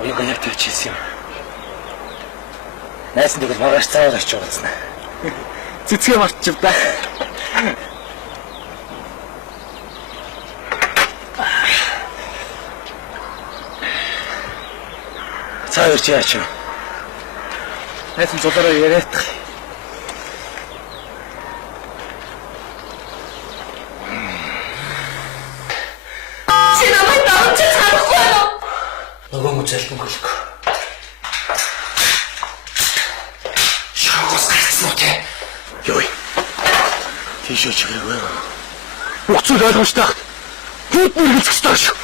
Уяга яг тэгж хэлсэн юм. Найсан тэгэл маргааш цаагаар очиж уулзнаа. Цэцгээ мартчих да. Цаа ирч яач юм. Найсан зулаараа яриад. Нөгөө мөчөлтөн хөлөг. Шоогоос гарсан уу те? Юу? Тийшээ чиглэв. Уцул ойлгомжтой. Бүгд мэргэлцэж таа шүү.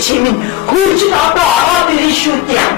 Чимин хурж одоо аваад ирэн шүү дээ.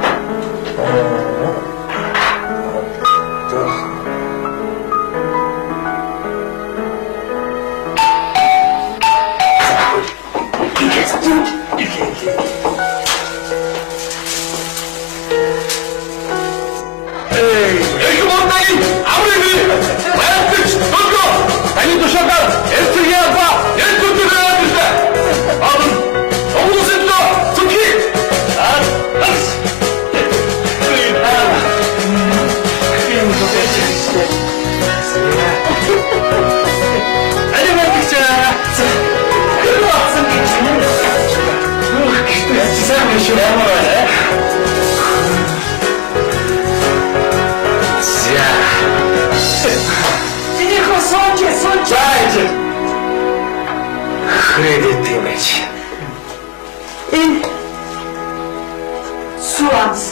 Credit image. In Swans.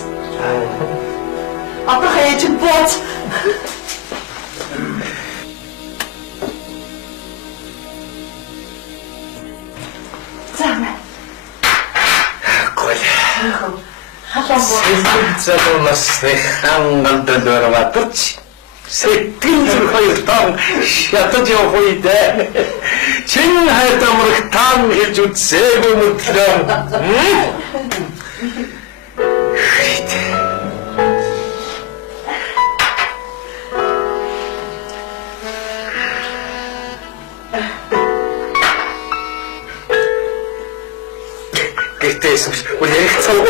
Après, j'ai une porte. Сэцэлнэсний хангалтд өрөватч сэтгэл хоёр том шатаж явах үедээ чин хайдамрах таан хийж үзээгүй мэтлээ. Гэтэс үех цаг.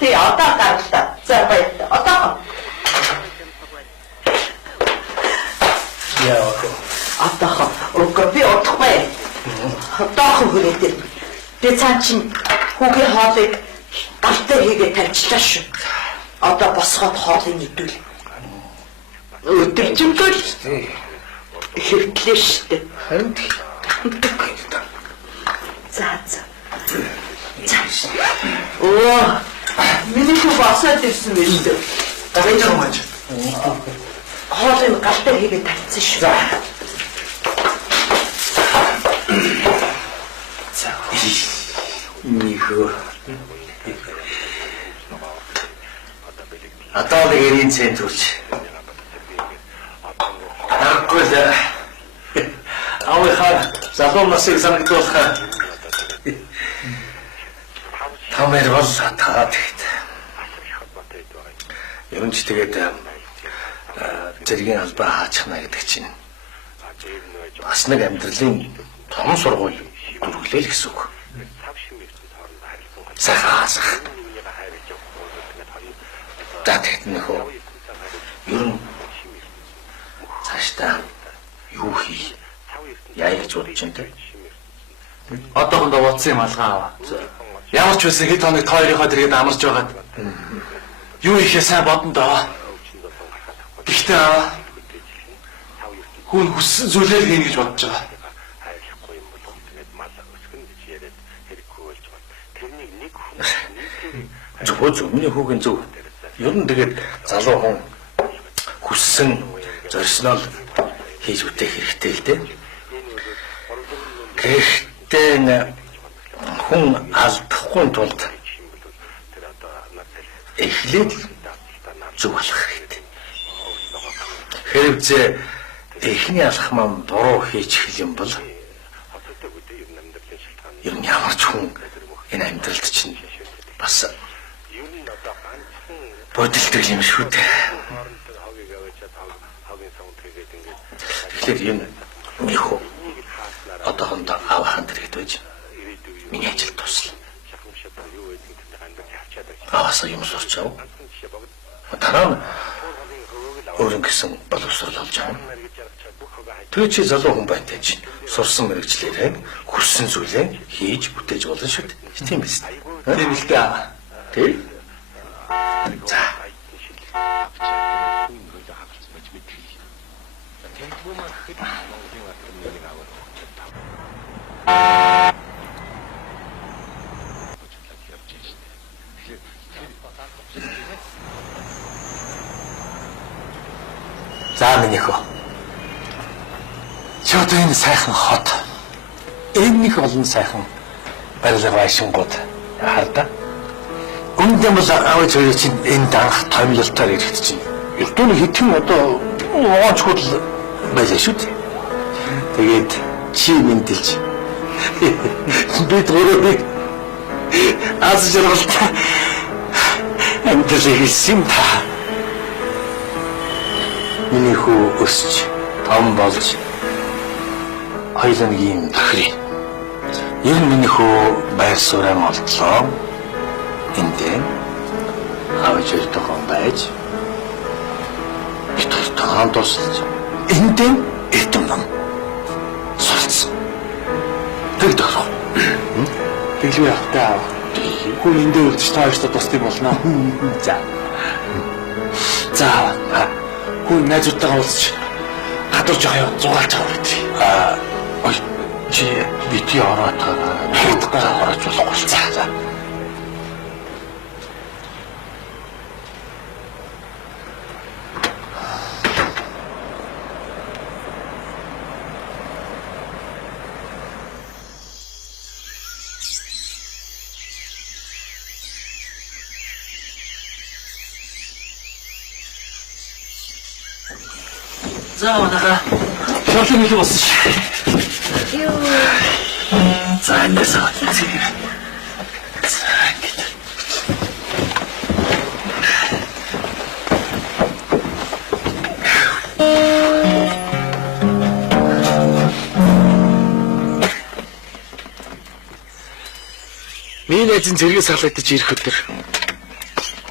Thì ở ta cả giờ vậy ở ta ở ta ở cái việc ở thôi ở ta không được đấy để sang chín hoe cái họ thì bắt tay cái thành chất ở ta bắt sót họ thì nhịn được Өдөржингөл хэвтлээ штэ. Харин За. Оо, миний хүү босоод ирсэн мэт. гэж юм аач. Хоолыг галтаа хийгээд тавьчихсан шүү. За. Нихөө. Одоо л эрийн центрч. Аггүй л авихаа залуу насыг санагдуулахаа тамэр бол таад ихт. Ер нь ч тэгээд зэргийн албаа хаачхна гэдэг чинь бас нэг амьдралын том сургууль дүрглээл гэсэн үг. Сахаа. Дахид нөхөө ер нь цаашдаа юу хий яа гэж бодож байна те. Одоохондоо утсан юм алгаа аваа. Ямар ч байсан хэд хоног тойрынхоо дэргэд амарч байгаад юу ихээ сайн бодно доо. Гэхдээ хүн хүссэн зүйлээ хийнэ гэж бодож байгаа. Зөв миний хүүгийн зөв. Ер нь тэгээд залуу хүн хүссэн зорьсноо хийж бүтээх хэрэгтэй л дээ. Гэхдээ хүн алдахгүй тулд эхлээд зөв болох хэрэгтэй. Хэрвээ эхний алхам буруу хийж эхэл юм бол ер нь ямар ч хүн энэ амьдралд чинь бас бодолтой юм шүү дээ. Тэгэхээр энэ нөхөө одоохондоо авахан дэргэд байж миний ажил туслаа. Аваасаа юм сурч яв. Дараа нь өөрөнгө гэсэн боловсрол олж авна. Тэр чи залуу хүн байтай чинь сурсан мэрэгчлэрээ хүссэн зүйлээ хийж бүтээж болно шүү дээ. Тийм биз? Тийм л дээ. Тэг. За. За минийхөө. Чи одоо энэ сайхан хот. Энэх олон сайхан барилга байшингууд хардаа. Үндэн бол аваач хоёр чинь энэ данх томилолтоор ирэхэд чинь ертөнцийн хитгэн одоо угаачгүй л байлаа шүү дээ. Тэгээд чи мэндэлж бид гурав аз жаргалтай амьдрал хийсэн та. Миний хүү өсч том болж хоёулаа нэг юм тохирё. Ер нь миний хүү байр суурь олдлоо. Эндээ аваач хоёртойгоо байж бид хоёртойгоо тусалж эндээ эрдэм нам суралцсан. Тэг дөрөв. Тэглүү явах таа. Хүн эндээ үлдэж та хоёртой тусдыг болно. За. Хүн найзуудтайгаа уулзч гадуур жоох яваад зугаалж авах гэдэг. Ой чи бити ороотойгоо орооч болохгүй. За. За манайха шоолын хэл болсон шээ. За энэ сая. За ингэж. Миний эзэн зэрэгээс халагдаж ирэх өдөр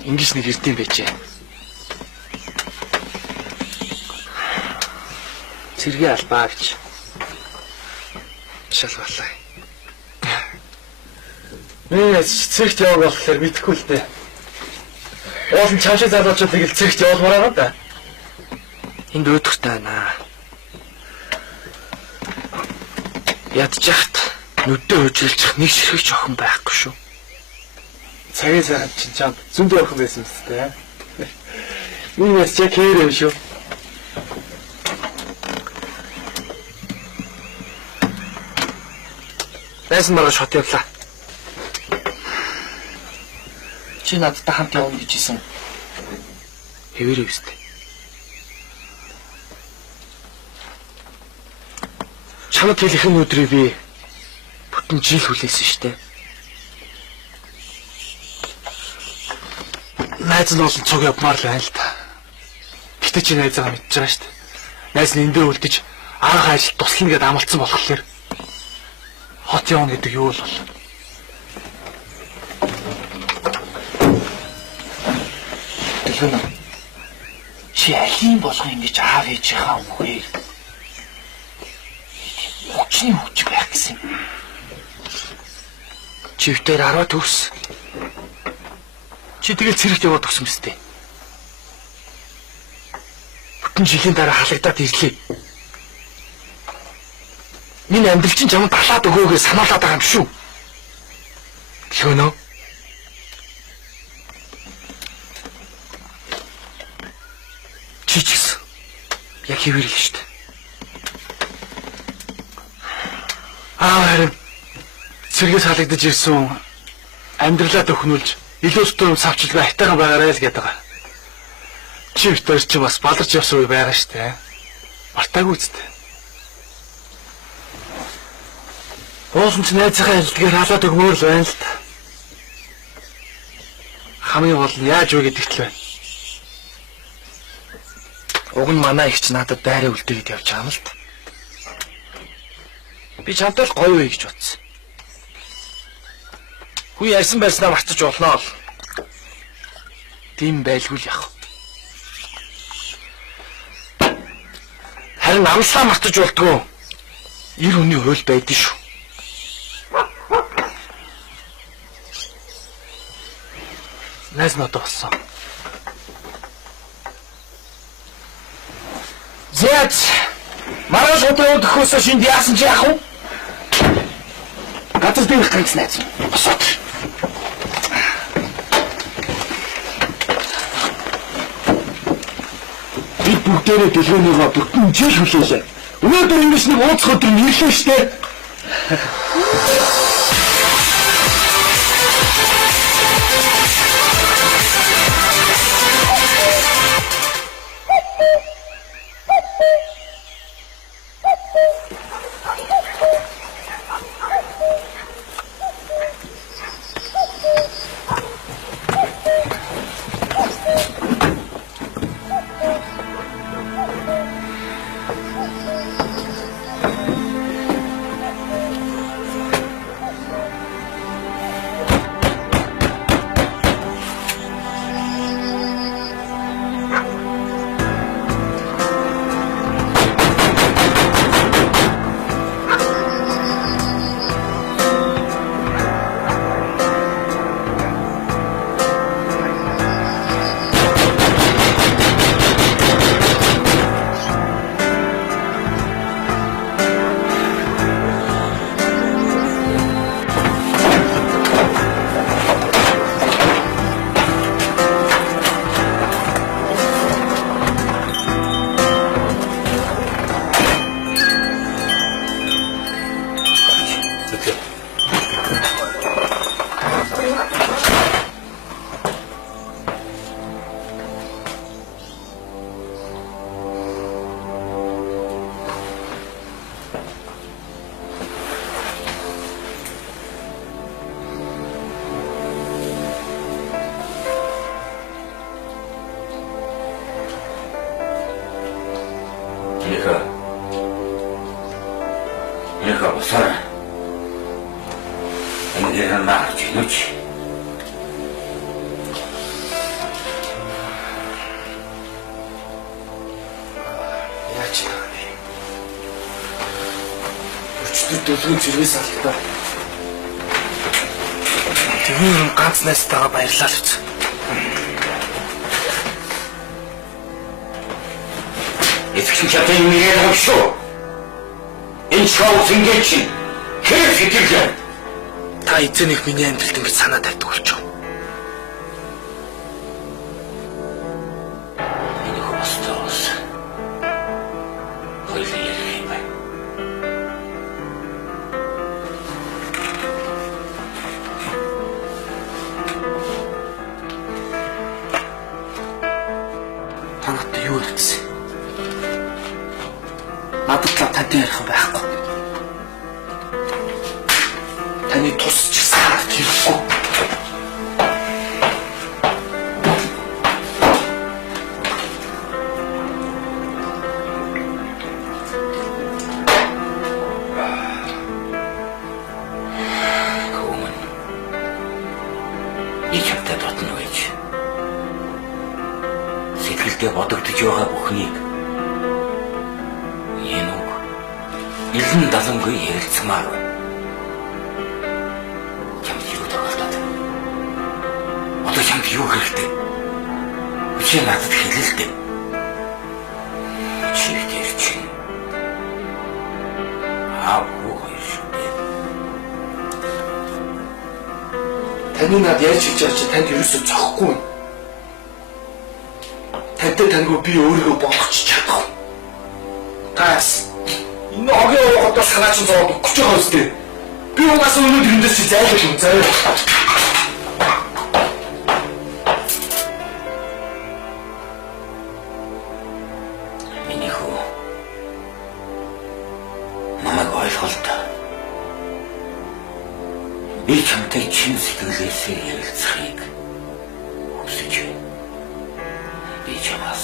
ингэж нэг эрдэм байжээ. Зэргийн албаа гэж шалгалаа. Миний цэгт яваг болохоор мэдхгүй л дээ. Уулын чамшиг залуучууд тэгэл цэгт явуулмаар байгаа да. Энд өөдөртэй байна. Ядчихт нүдээ хөжилчих нэг ширхэгч охин байхгүй шүү. Цагийн сайхан чинь чам зөндөө охин байсан мэт. Минийс яг хэрэг шүү. Байсан байгаа шот явлаа. Чи надтай хамт явна гэж хэлсэн. Хэвээрээ үстэй. Чамд хэлэх өдрийг би бүтэн жил хүлээсэн штэ. Найз нь олон цуг явмаар л байна л та. Гэтэ чи найзаагаа мэдж байгаа штэ. Найз нь эндээ үлдэж анх ажил туслана гэдээ амлцсан болохоор хот явна гэдэг юу бол. Тэгвэл чи алин болгоо ингэж аав ээжийнхаа үгүй. Хүчний хүч байх гэсэн. Чивтэр 10 төгс. Чи тэгэл цэрэгт яваад өгсөн мэт. Бүтэн жилийн дараа халагдаад ирлээ. Миний амьдрал чинь чамд талаад өгөөгөө санаалаад байгаа юм шүү. Лөнөө. Чи ч гэсэн яг хэвэрэл шүү дээ. Харин цэргээс халагдаж ирсэн амьдралаа төхнүүлж илүү өстөр савчил байтайхан байгаарай л гэдэг байгаа. Чи битэр чи бас баларч явсан үе байгаа шүү дээ. Мартаагүй үстэй. Уусан ч найзынхаа хэлдгээр халаад өгмөр л байна л та. Хамгийн гол нь яаж вэ гэдэгт л байна. Уг нь манай их ч надад дайраа үлдээгээд явж байгаа юм л та. Би чамтай л гоё вэ гэж бодсон. Хүү ярьсан байснаа мартаж болно л. Тийм байлгүй л яах. Харин амлаа мартаж болдгоо. Ир хүний хууль байдсан шүү. Найз надад болсон. Зэт маргааш өдөр өгөхөөс шинд яасан чи яах вэ? Газар дээрх ганц найз. Босоод. Би бүгдээрээ дэлгөөнийгөө бүтэн жил хүлээлээ. Өнөөдөр ингэж нэг ууцх өдөр нэрлээ штэ. Ехал босар. Эндээ наач нүч. Яач таа. Өчтөр дөлгөн зэрвээс алдаа. Тэр ганц найстайгаа баярлалаа л үз. Эцэгч чадсан юм яриад шүү. Энэ шоу зингээр чинь хэрэг сэтгэлээ. Та эзэнийг миний амьдралд ингэж санаа тавьдаг болчих. Миний хостос. Хоёулаа ярих юм байна. Та надад юу хэлсэн? Надад л тантай ярих юм байхгүй. Таны тусч сард хэрэггүй. Гүмэн. Нэг хавтад дотно байж. Сэтгэлдээ бодогдож байгаа бүхнийг энэ үг илэн далангүй ярилцмаар байна. Чамд юу тохиолдоод? Одоо чамд юу хэрэгтэй? Чи надад хэлээ л дээ. Чи тэр чинь хүү шүү дээ. Таны над ярьж хийж байгаа чи танд ерөөсөө зохгүй. Тантай таньгүй би өөрийгөө болгоч чадах. Таас энэ огийн хотоос санаа чинь зовоод өгч байгаа үстэй. Би угаас өнөөдөр эндээс чи зайлах юм заяа. Миний хүү намайг ойлголт. Би чамтай чин сэтгэлээсээ ярилцахыг хүсэж байна. Би чамаас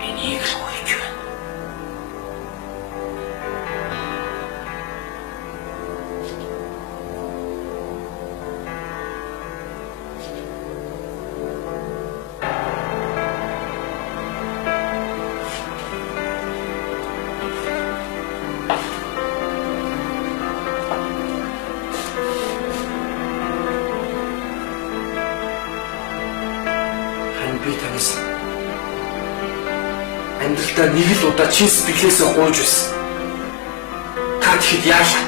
энийг л гуйж байна. Би танаас амьдралдаа нэг л удаа чин сэтгэлээсээ гуйж байсан. Та тэгэхэд яашаа?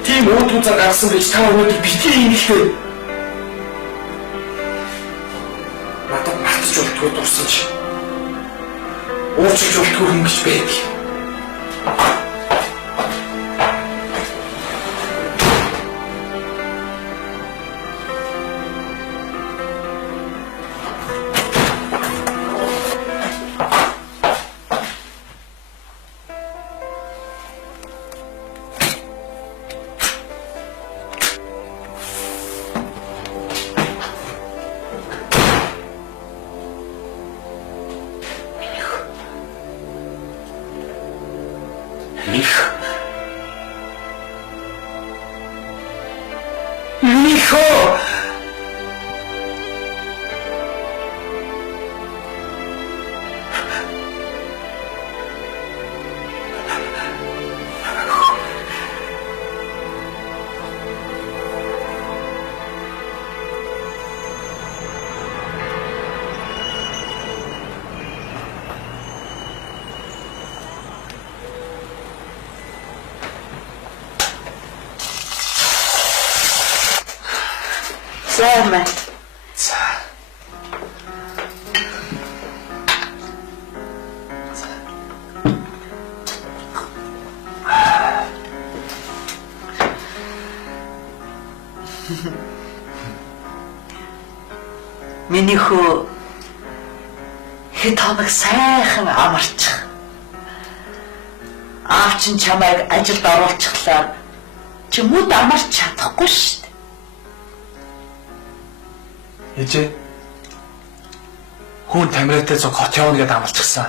Тийм үүд үзэр гарсан гэж та өнөөдөр битгий юм ихтэй. Надад мартаж болтгоо дурсан чи. Уурчилж болтгоо юм гэж байдаг. Михо! Займа. Миний хөө хэд хоног сайхан амарчих. Аав чинь чамайг ажилд оруулчихлаа. Чи мөд амарч чадахгүй шүү дээ. Ээжээ. Хүн тамираатай зөв хот явна гэдээ амлчихсан.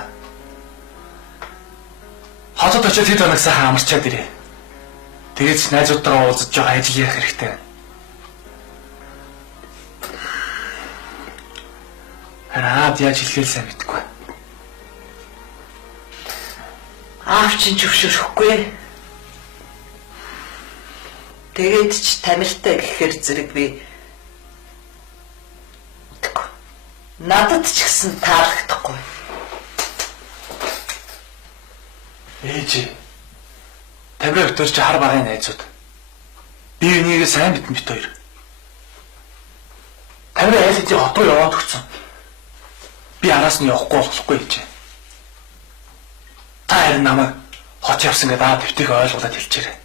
Хотод очиод хэд хоног сайхан амарчаад ирээ. Тэгээд ч найзуудтайгаа уулзаж байгаа ажил ярих хэрэгтэй байна. Хараад яаж хэлхээ сайн мэдэхгүй. Аав чинь зөвшөөрөхгүй. Тэгээд ч тамиртай гэхээр зэрэг би Надад ч гэсэн таалагдахгүй. Ээж. Тавиа өтөрч хар багын найзууд. Би энийг сайн битэн бит хоёр. Тавиа айлтыг хотоо яваад өгсөн. Би араас нь явахгүй болохгүй гэж. Та харин намайг хот явсан гэдэг битгийг ойлгуулад хэлчихээрэй.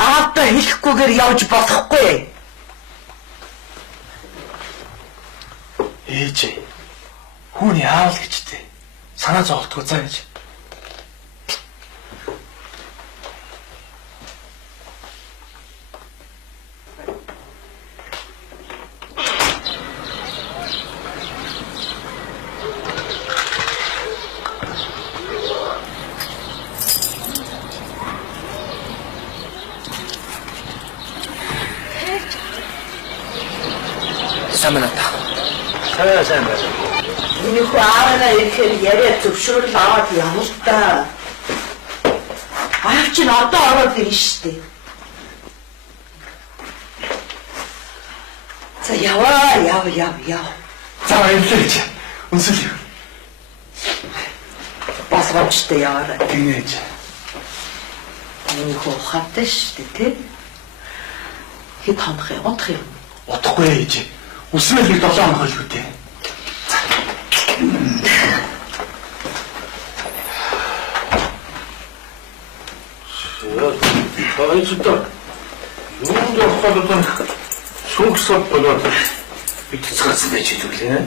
Аавда хэлэхгүйгээр явж болохгүй. Ээж. Хүүний аавал гэжтэй. Санаа зовлтгоо заа гэж. Саманата. сайн байна. Миний хүү ааваа ирэхээр яриа зөвшөөрөл аваад явна л та. Аав чинь одоо ороод ирнэ штэ. За яв. За баярлалаа. Үнсэл. Бас ромчтой яваарай. Гинэж. Миний хүү хатаа штэ тий. Хэд хонох юм? Удах юм. Удахгүй ээж. Үсмэл нэг 7 хоног хөлгүй дээ. Тоочтой. Юунд явахад сүнхсод болоод битцгээс байж хэлээ.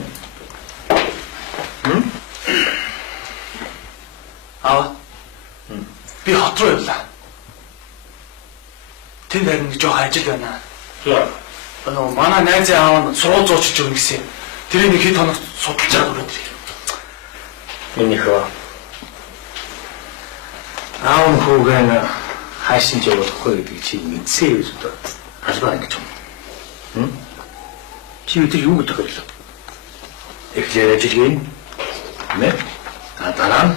Би хот руу явлаа. Тэнд харин жоох ажил байна. За. Манай найзын аав нь сургууль зуучилж өгнө гэсэн. Тэрийг нэг хэд хоног судалж байгаа өрөөд. Минийхөө аав нь хүүгэн хайшин ч явахгүй гэдэг чи мэдсэн юм шүү дээ. Албаа ингэж юм. Чи өдөр юу гэдэг вэ? Эхлээд ажиллая. Нэ? Дараа нь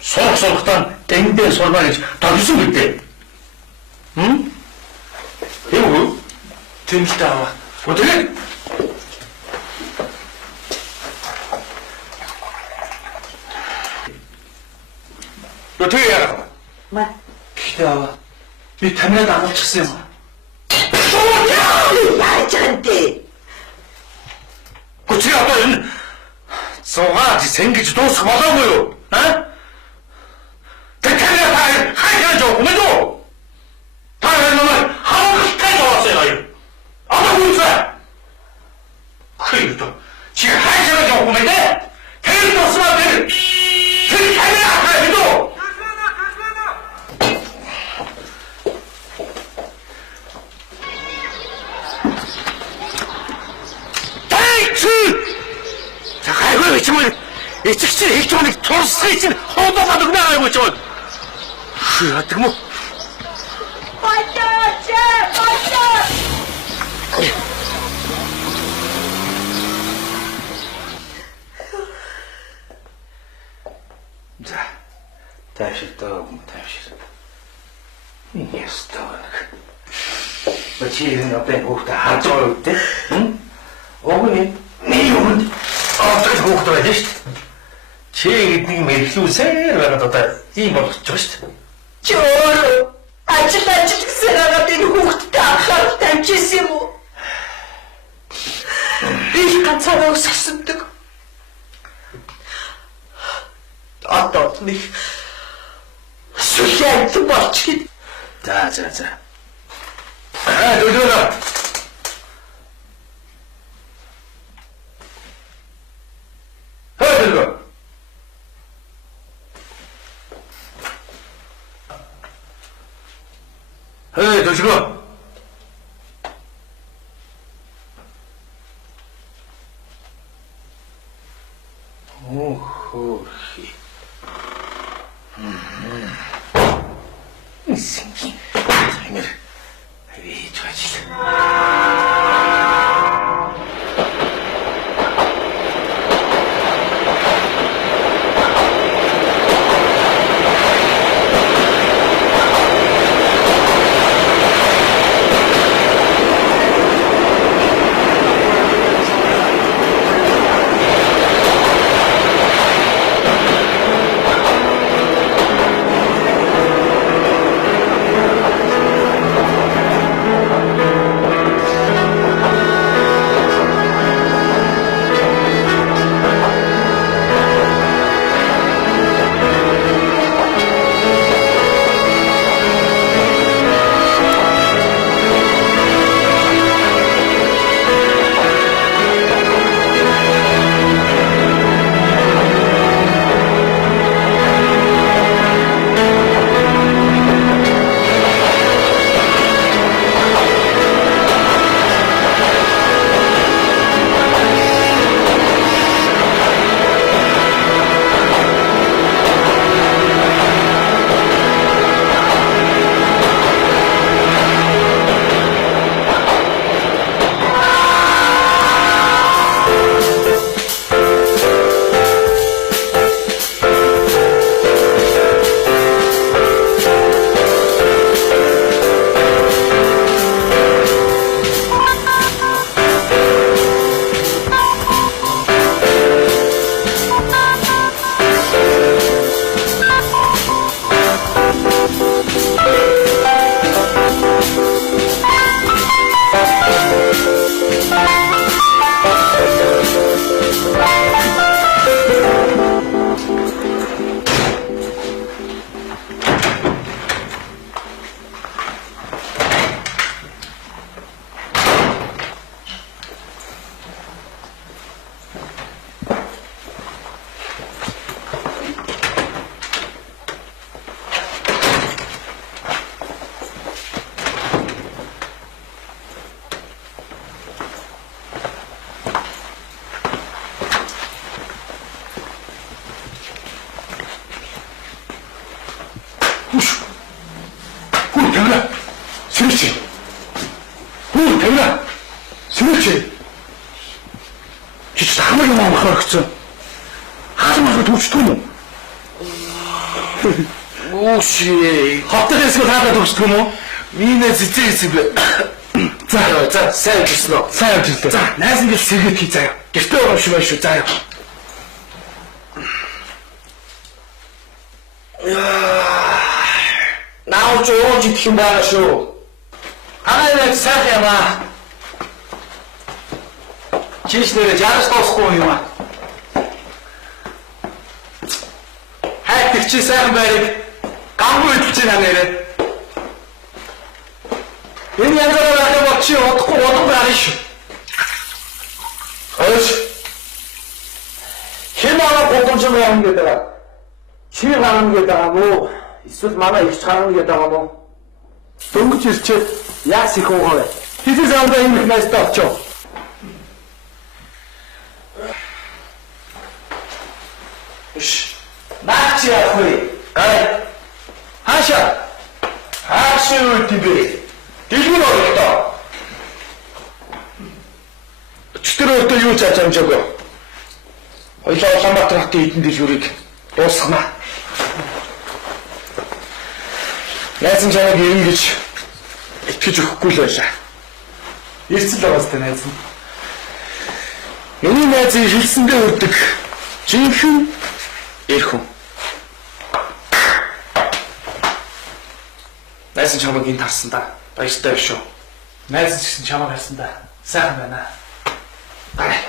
сурахтаа тэндээ сурна гэж тогсон гэдэг. Юу? Тэмэлтэй аваа. Өдөр Өдөр яах вэ? Маа. Гэхдээ аваа. Би тамирад амлчихсан юм. Яаж гэнтэй? Чи одоо энэ зугаа сэнгэж дуусах болоогүй юу? Тэр хайж явах юм уу? Та намайг хаалгахтай яваасаа юу? Одоо хүнсэ. Хөөе. Чи хайж явах юм бэ? Тэр тусмаа тэр камера хайдоо. Захайгүй ч юм уу эцэг чинь хэлж байгаа нэг турсгий чинь хоолоогоод өгнө аягүй ч юм. Яадаг мó? Бачаач! За. Тааштай тааштай. Ястааг. Бачи энэ одоо хүүхдээ харж байгаа үү те? Огоны нэг авточ хүүхдээ байж шít. Чи гэдгийг мэдлүүлсээр байгаад одоо ийм болгож байгаа шít. Чөөр! Ажил гэсэн агаад энэ хүүхдтэй анхаарал тавьчихсан юм уу? Би ганцаараа өсгсөндөг. Одоо нэг сүлээд болчих. За. Дөрөв. Хөөе. Хөөе, дөрөв. Синки. тавина. Сэрүүлч. Хүү тавина. Сэрүүлч. Чич хамаг юм амхаар өгсөн. Хаалмаг төвчдөг юм уу? Уши. Хотын хэсэг хаалаа төвчдөг юм уу? Минь зэцэг хэсэг бэ. За, сайн ирсэн үү? Сайн ирлээ. За, найз ингээд сэргээд хий заяа. Гэртээ байгаа шүү шүү заяа. Наавч ууж идэх юм байгаа шүү. Анаа сайхан юм аа. Чиш нэрэ жаргаж тоосгүй юм аа. Хайх чи сайхан байрыг гамгүй идэлж байна нэрэ. Энэ янзаараа байх бол чи удахгүй удам байна шүү. Хөөс. Хэн аа гудамж юм гэдэг. Чи гарна гэдэг юм уу? Эсвэл манай ихч гарна гэдэг юм уу? Дөнгөж ирчээ яас их уугаа бай. Тэсээс аваад юм их найстай очоо. Ш. Наач яах вэ? Гай. Хаашаа? Хаашаа юу тийбэ? Дэлгэр оролдоо. Өчтөр өөртөө юу ч амжаагүй. Хоёлоо Улаанбаатар хотын эдэн дэлгүүрийг дуусгана. Найз нь чамайг ирнэ гэж итгэж өгөхгүй л байлаа. Ирсэн л байгаа сте найз нь. Миний найзын хэлсэндээ өрдөг жинхэнэ ирэх хүн. Найз нь чамайг энд харсан да. Баяртай шүү. Найз нь гэсэн чамайг харсан да. Сайхан байна. Ай.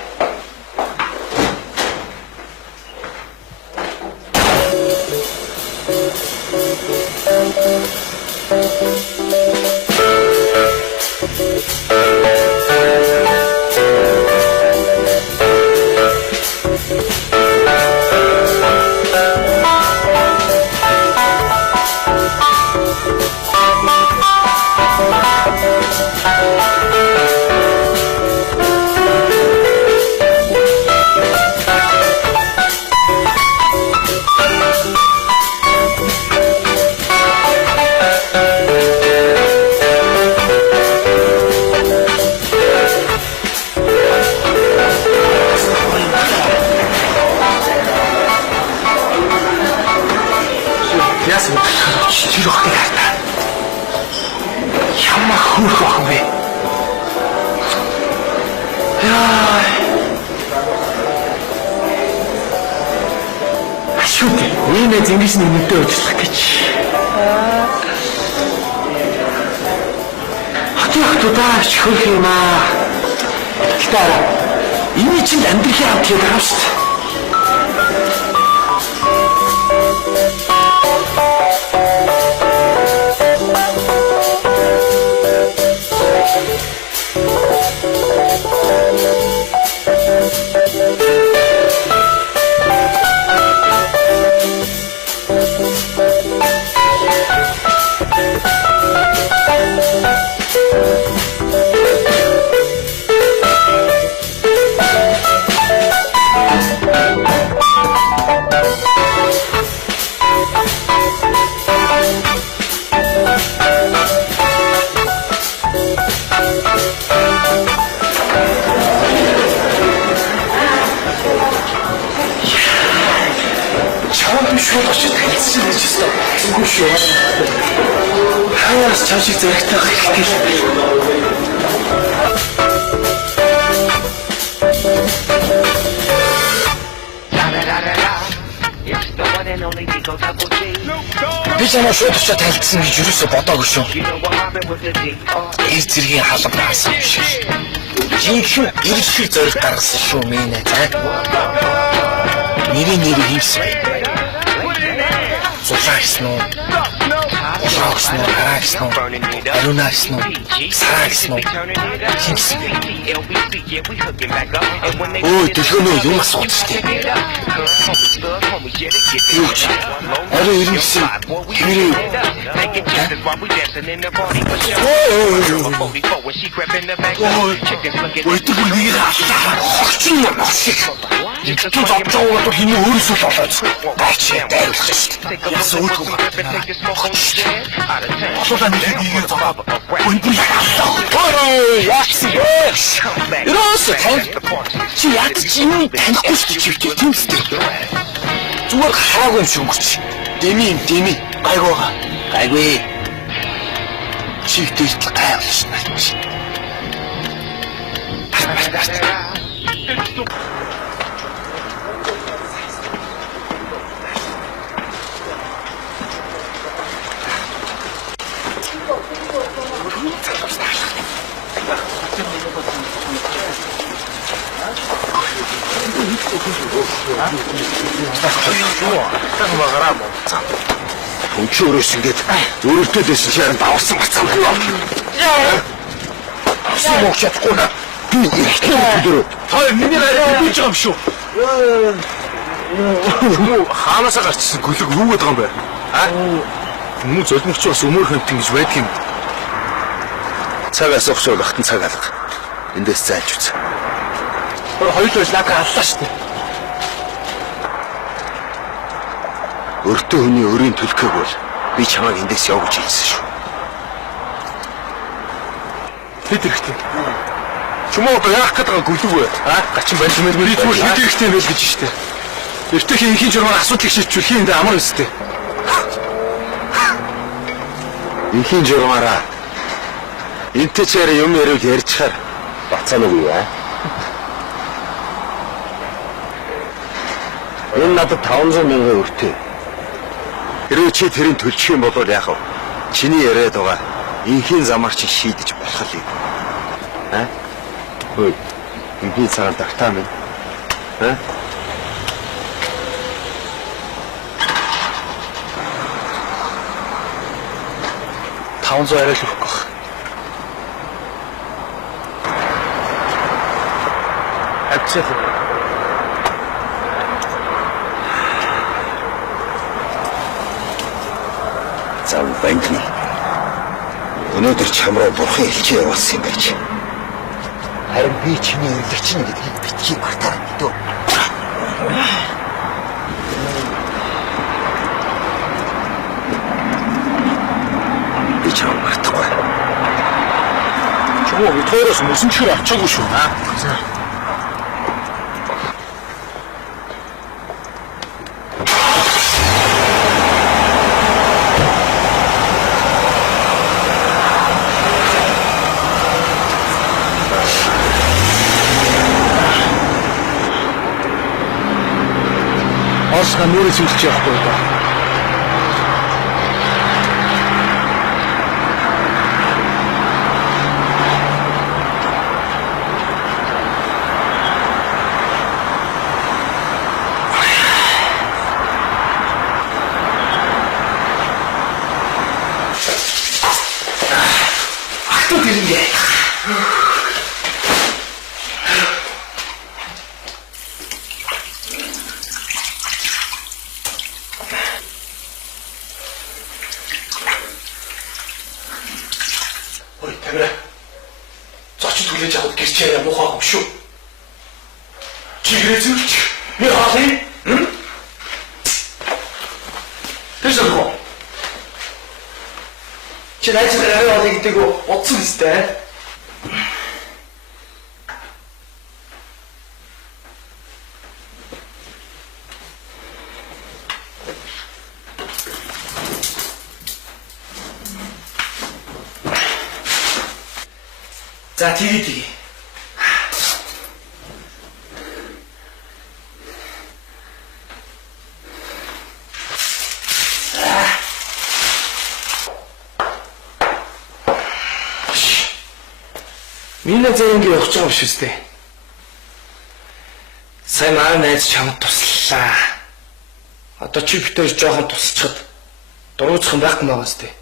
Миний зингis нэмэлтээ уучлах гэж. Хатуутаач хөрх юм аа. Гэтээ энэ чинь амьдралын хамт хийх юм шүү дээ. Хаяас чашиг зэрэгтэй хэрэгтэй л. Би чамаа шууд очиад тайлбарсан гэж юусоо бодоогүй шүү. Ир зэргийн халбар хаасан юм шиг. Жинхэнэ ирэх зориг гаргасан шүү минь. Нэр хийсэн. Зурагсан уу? Ушаагсан уу? Хараагсан уу? Арунаарсан уу? Сараагсан уу? Хинсэн. Ой, төлгөнөө юм асууж штэ. Юу ч. Арай ирнэсэн. Хэрэг. Ой, тэр нэг хаалаа. Хогчин юм шиг. Ингээд зовжоогоо хинээ өөрөөсөө болоод. Бачи дайрлах штэ. Ясуу Олуулаа нэг игээ зогоо. Өндөр яасан. Ой, яасан бэ? Ерөөсөө чи яд чи юм танихгүй шүү дээ чи тийм үстэй. Зүгээр хаагүй юм шиг өнгөрч. Дэми. Гайгүй. Чи дэвтэл гайвал шнаа. Өнч өөрөөс ингэж өөрөлдөө дэсэн чи харин давсан бацсан байна. Асуу мох чадахгүй наа. Би ихтэй өдөр. Хой миний хараа бийж байгаа юм шүү. Хаанасаа гарчсан гөлөг рүүгээд байгаа юм бэ? Хүмүүс золимогч бас өмөр хэмтэн гэж байдаг юм. Цагаас өгсөөр багтан цаг алга. Эндээс зайлж үз. Хоёулаа лака аллаа шүү дээ. Өртөө хүний өрийн төлөхөг бол би чамайг эндээс явуулж хэлсэн шүү. Хэд хэрэгтэй? Чумаа яах гээд байгаа гүлэг вэ? Гачин байна юм би зүгээр хэд хэрэгтэй байл гэж штэ. Эртөхийн инхийн журмаар асуудлыг шийдвэрлэх юм даа амар өстэй. Инхийн журмаараа энтэй чаар юм ярил ярьчихаар бацаана уу яа? Энэ надад 500 мянган өртөө. Хэрвээ чи тэрийг төлчих юм бол яах вэ? Чиний яриад байгаа инхийн замаар чи шийдэж болох юм. Хөөе. Инхийн цагаан тагтаа минь. 500 арай л өгөх байх. Акцент. За банкны. Өнөөдөр чамраа бурхан хэлчээ явуулсан юм байж. Харин би чиний эрлэгч нь гэдгийг битгий мартаа мэдөө. Би чам мартахгүй. Чому өтөрөөс мөсөн чихэр авчаагүй шүү. Осга нүрэ сүлж явахгүй даа. Ахтуу гэрнэ. Гэрчээ муухай юм шүү. Чигрээ зүрч. Яахын? Тэсэрхөө. Чи найзгаа яваа гэдэг утсан үстэй. За тэгээ. Миний зэрэг явах гэж байгаа биш үстэй. Сайн аа найз чамд туслаа. Одоо чи битээр жоохон тусчаад дурууцах юм байхгүй маа үстэй.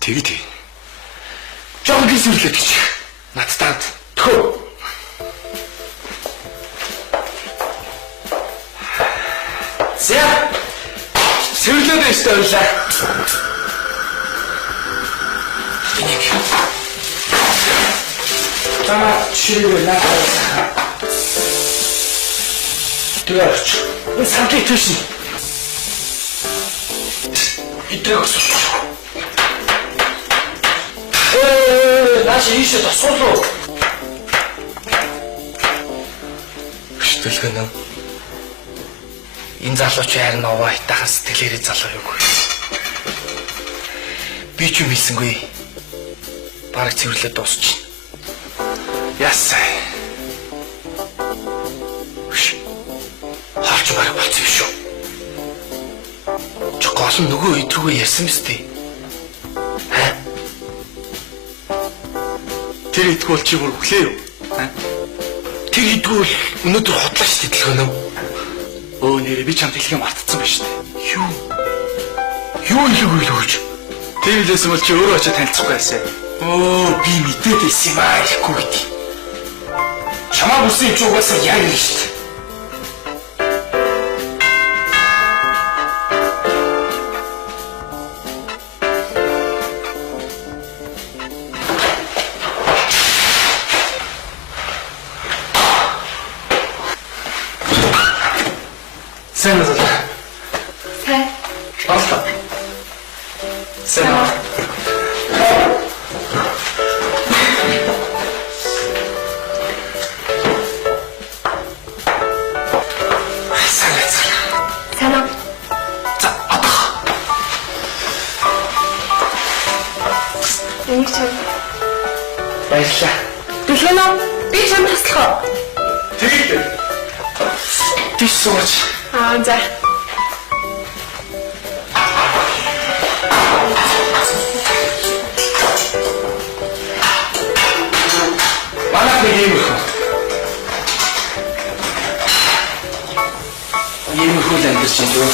Тэг. Жоохон гисэрлээд гэж. Надтаад тхөө. Зэ. Сэрлээд өстэй ойлаа. Тама чирээ нахаа. Тэрч. Энэ санкет төшин. Идэвс. Нааш ийшээ тосгоолоо. Хөштөлгөн юм. Энэ залууч харин овоо хитахан сэтгэлээрээ залуу юу гүй. Би ч юм хэлсэнгүй. Бараг цэвэрлээ дуусчихна. Яасаа. Хаач бараг болчих юм шүү. Ч гол нь нөгөө идрүүгээ ярьсан мэт. Хаа? Тэр идгүүл чи бүр өглөө юу? Тэр идгүүл өнөөдөр хотлооч тэтлгэнэ. Өө нэрээ би чамд хэлхийг мартцсан байна шүү дээ. Юу? Юу хэлээгүй л өгч. Тэр хэлсэн бол чи өөрөө очиж танилцахгүй байсан. Оо би мэдээд байсан юм аа гэхгүй гэдэг. Чамаа бүсэн юм чи угаасаа яа юм шүү дээ. Сайн уу? Сайн. Баста. Сайн уу? Сайн уу? За, атах. Энийг чам. Баярлалаа. Дэлгэн үү? Би чам таслах уу? Тэгээд тийш сууч. За. Манайх нэг юм их. Ийм их үл амьдч юм дөө.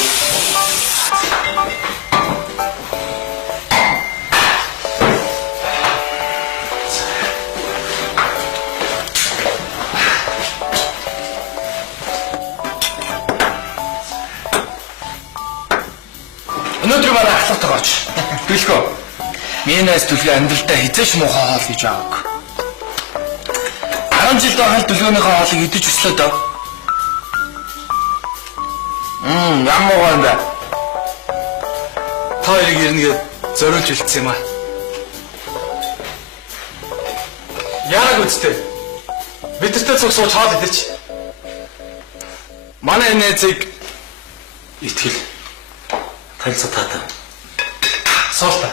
Өнөөдөр манай ахлах тагооч. Билгөө. Минаас төлгөө амьдралдаа хизээч муухай хоол гэж аваагүй. 10 жилдээ хаал төлгөөнийхөө хоолыг идэж өслөө дөө. Ямар гоо. Та хоёрыг ирнэгээд зориулж үлдсэн юм аа. Яагаад үстэй? Бидэртээ цуг сууж хоол идэж. Манай найзыг итгэл танилцаа таата. Суулта.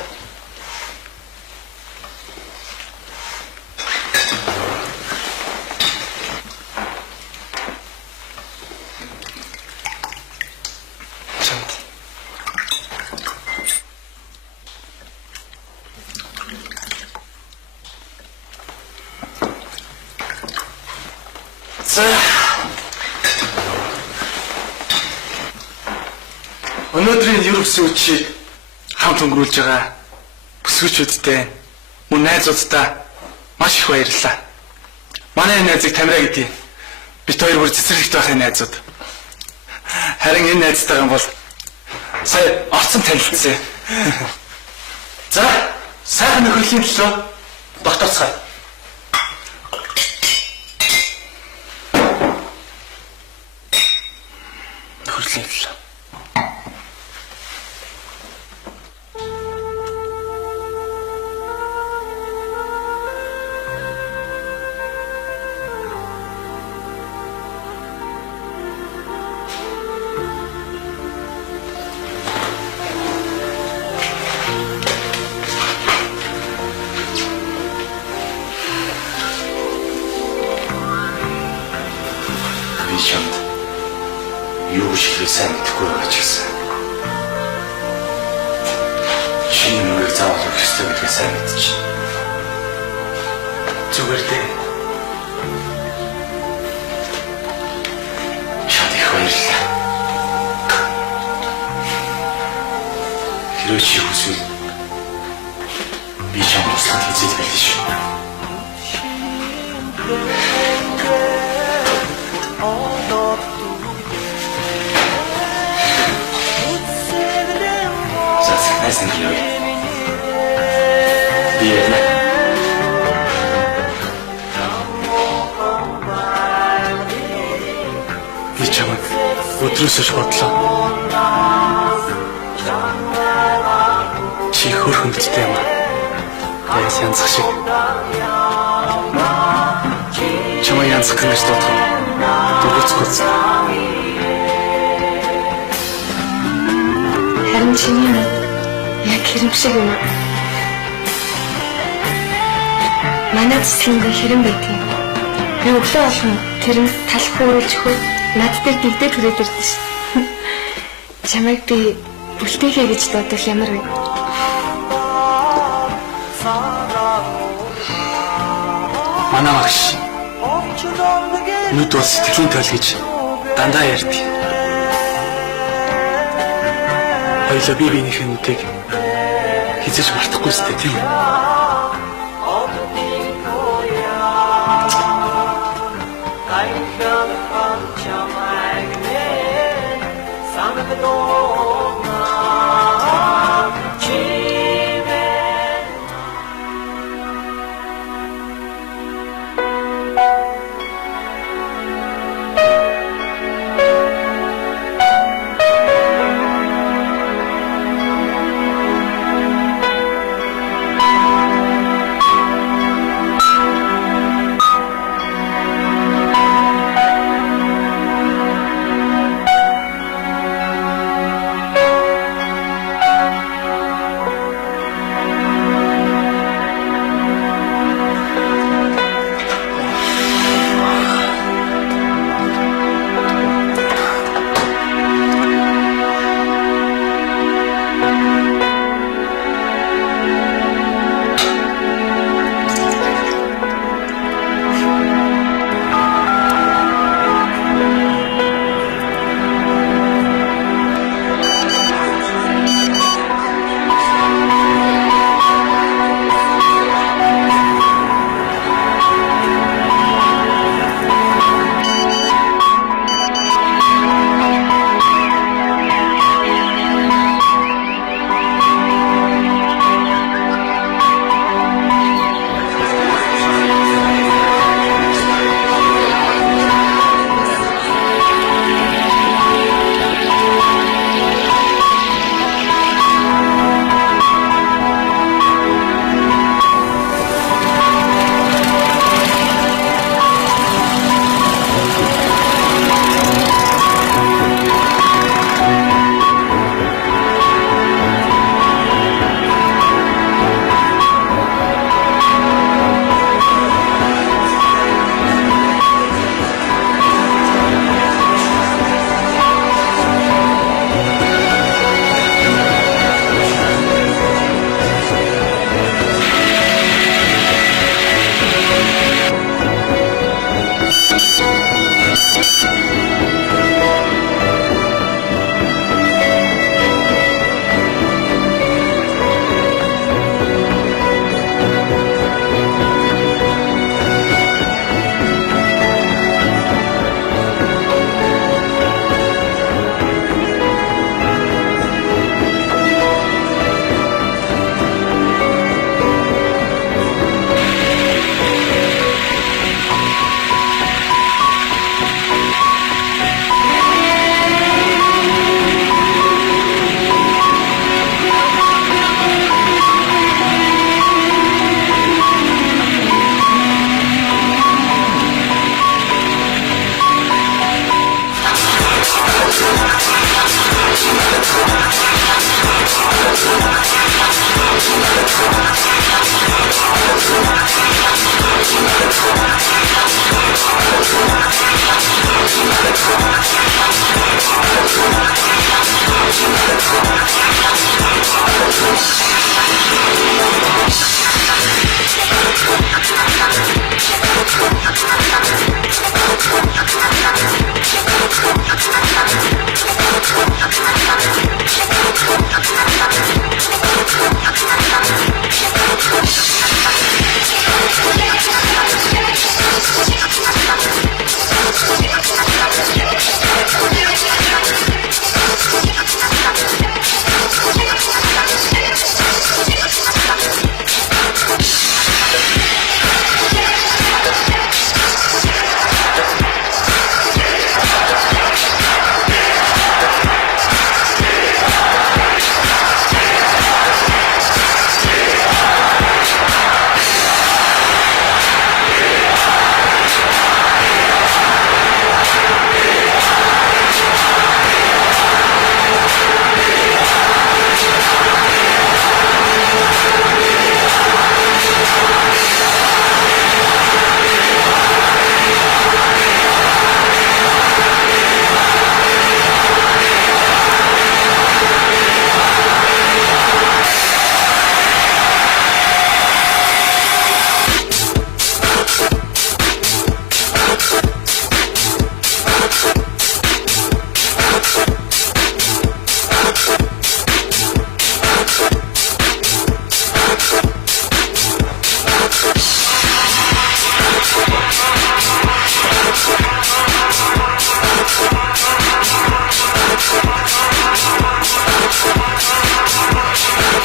Чамд. За. Өнөөдрийн Европсын үчиг хамт өнгөрүүлж байгаа бүсгүйчүүдтэй мөн найзуудтай маш их баярлалаа. Манай найзыг Тамира гэдэг. Бид хоёр бүр цэцэрлэгт байхын найзууд. Харин энэ найзтайгаа бол сая орцсон танилцсан. За, сайхан нөхөрлөлийн төлөө доктор цай. Нөхөрлөлийн төлөө. Чамд юу шигээ сайн мэдэхгүй байгаа ч гэсэн чиний нүрийг заавал өгөх ёстой гэдгийг сайн мэдчихэв. Зүгээр дээ. Чамд их баярлалаа. Хэрвээ чи хүсвэл би чамд туслахад хэзээ байлаа шүү. Nice and cute. Yeah. Би чамд өдрөөсөө бодлоо. Чи хөрхөндтэй юм. Яг янзах шиг. Чамаа янзах гэж бодох. Дөрөвцгөөц. Харин чиний нүд яг хэрэм шиг юм аа. Манай цэцлэнд хэрэм байдгийг. Би өглөө болгон тэрэнд талх хөрүүлж өгөө над дээр дэгдээ түрээд ирдэ ш. Чамайг би бүлтээхэй гэж бодох ямар вэ? Манай багш нүд бол сэтгэлийн тойл гэж дандаа ярьдаг. Хоёулаа бие биенийхээ нүдийг хизэж мартахгүй сте тийм үү?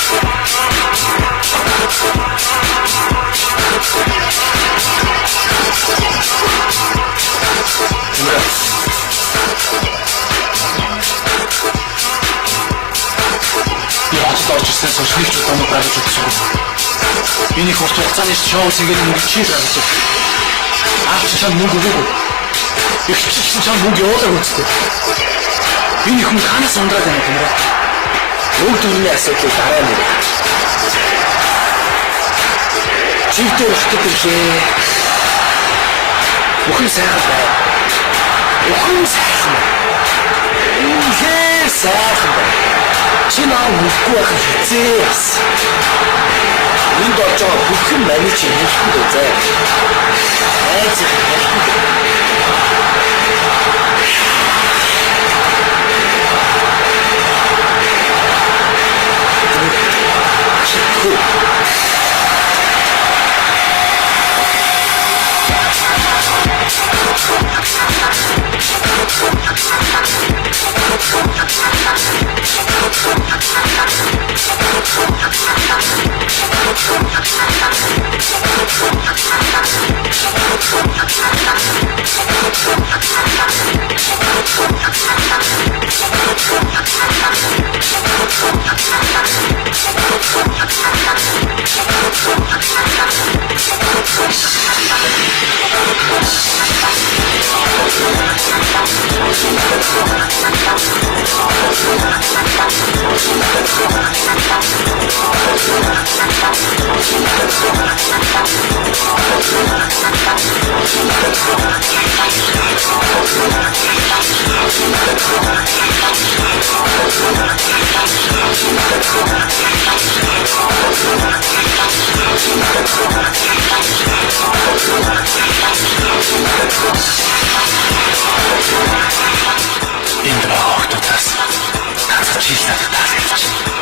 Би хацд орж ирсэн сошиалч удаа гаргаж өгсөн. Миний хурц хугацааны шоу single мөнгө чи гаргаж өгсөн. Аач чам мөнгө өгөөгүй. Их чигсэн чам мөнгө явуулаагүй үстэй. Миний хүн ханаас ундраад байна юм бэ? Мөнгө төрний асуудлыг дараа нь. Чигтэй өгдөг билээ. Бүхэн сайхан байна. Бүхэн сайхан. Үнэхээр сайхан байна. Чи наа мүсгүй байх хэзээ бас. Энд орж байгаа бүхэн маний чи хэлэхгүй дээ. Айц хэлэхгүй. Энд байгаа охтуудаас танаас чийлээд таалагдаж байна.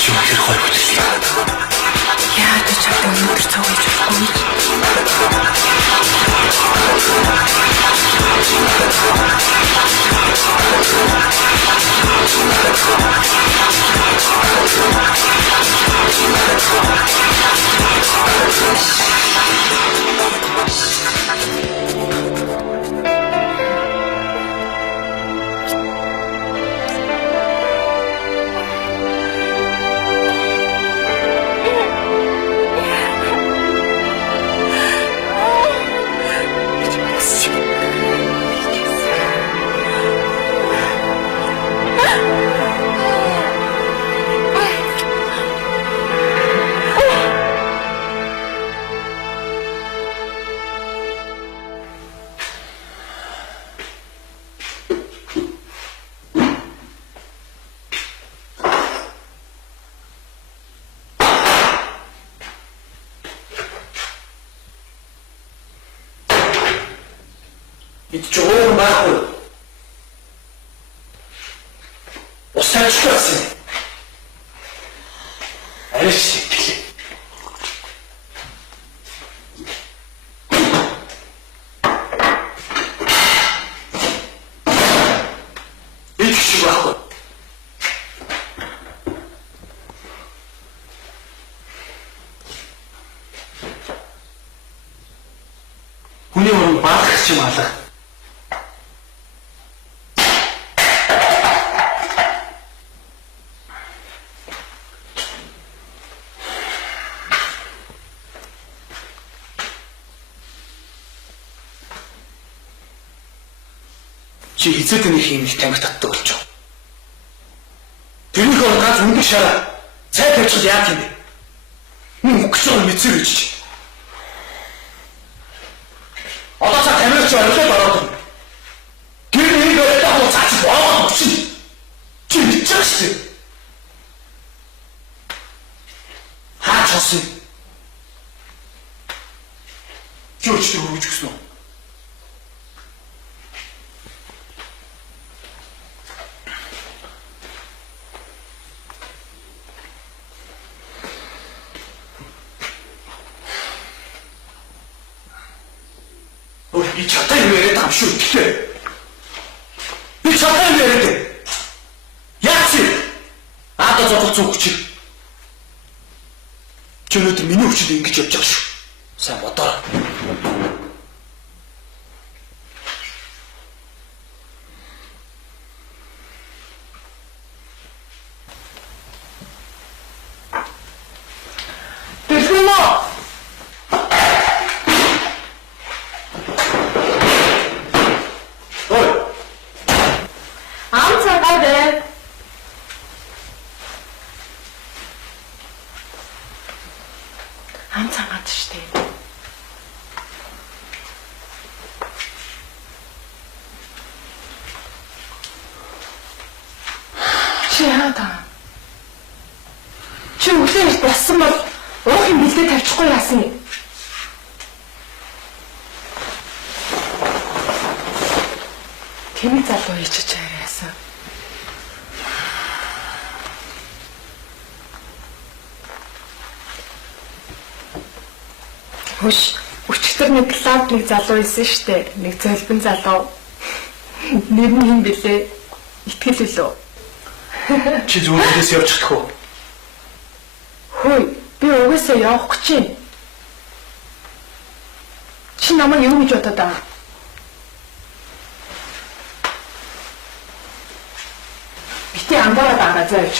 Чи үнэхээр гоё бүлэглээ. Яаж ч чадсан өнөдөр цогж болохгүй. Бид ч өөр байхгүй. Усаач гэсэн. Ариш сэтгэлээ. Бид ч байхгүй. Хүний уран баах ч юм алга. Чи хизээд нэг юм их тамхи татдаг болж байна. Тэрнийх бол ганц өндөр шараа цай тавьчихад яах юм бэ? Мөн өгч байгаа мэдсээр гэж. Одоо цаа камерч орлоод ороод. Тэр нэг өөртөө хоо цаач боо чи. Чи мэдчихэж шүү дээ. Хаач хосон. Чи өчтөр хөргөж гисэн үү? 이 작가님 왜 담시 어떻게 해? 이 작가님 왜 이래? 야지! Чи өнөөдөр миний хүчил ингэж явж байгаа шүү. Сайн бодоо. Ам цагаад штэ. Чи яатаа? Чи өглөө болсон бол уухын бэлдээ тавьчихгүй яасан юм? Тэний залуу ичиж яриасан. Хөш, өчтөр нэг клуб нэг залуу исэн штэ. Нэг золбин залуу. Нэр нь юм бэлээ. Итгэл үлээ. Чи зүгээрээс явж чадах уу? Хөөе, би угаасаа явах гэж байна. Чи намайг юу гэж бодоод байгаа? Бити амбараа дараа зааж.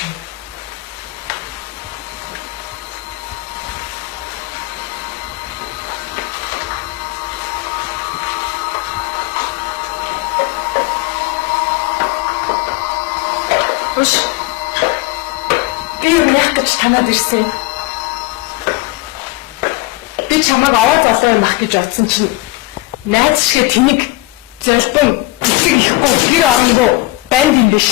Хөш. Би юу яах гэж танаад ирсэн. Би чамайг аваад залуу юм ах гэж бодсон чинь найз шиг тэнийг золбон эцэг ихгүй гэр оронгоо банд юм биш.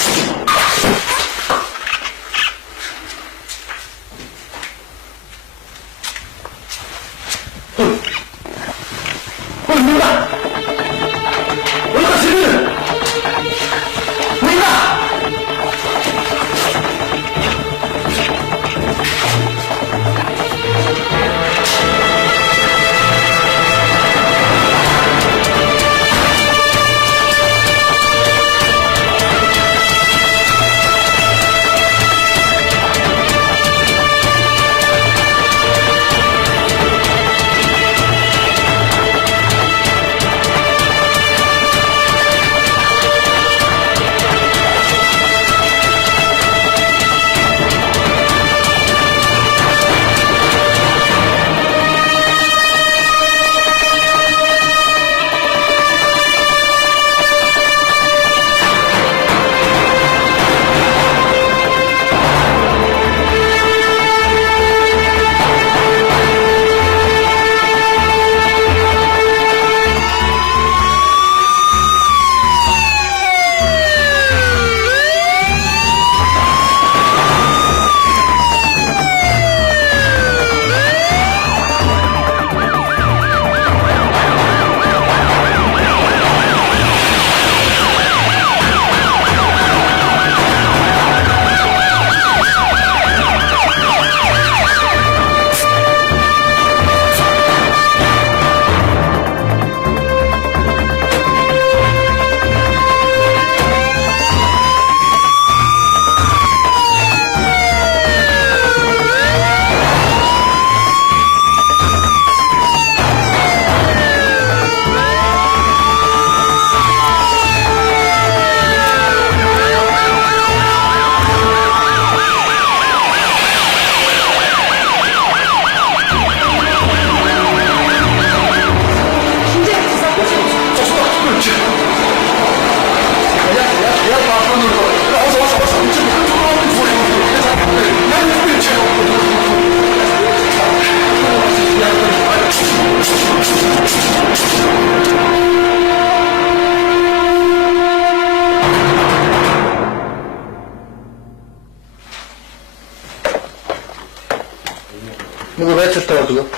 Нөгөө байцaalтай болов.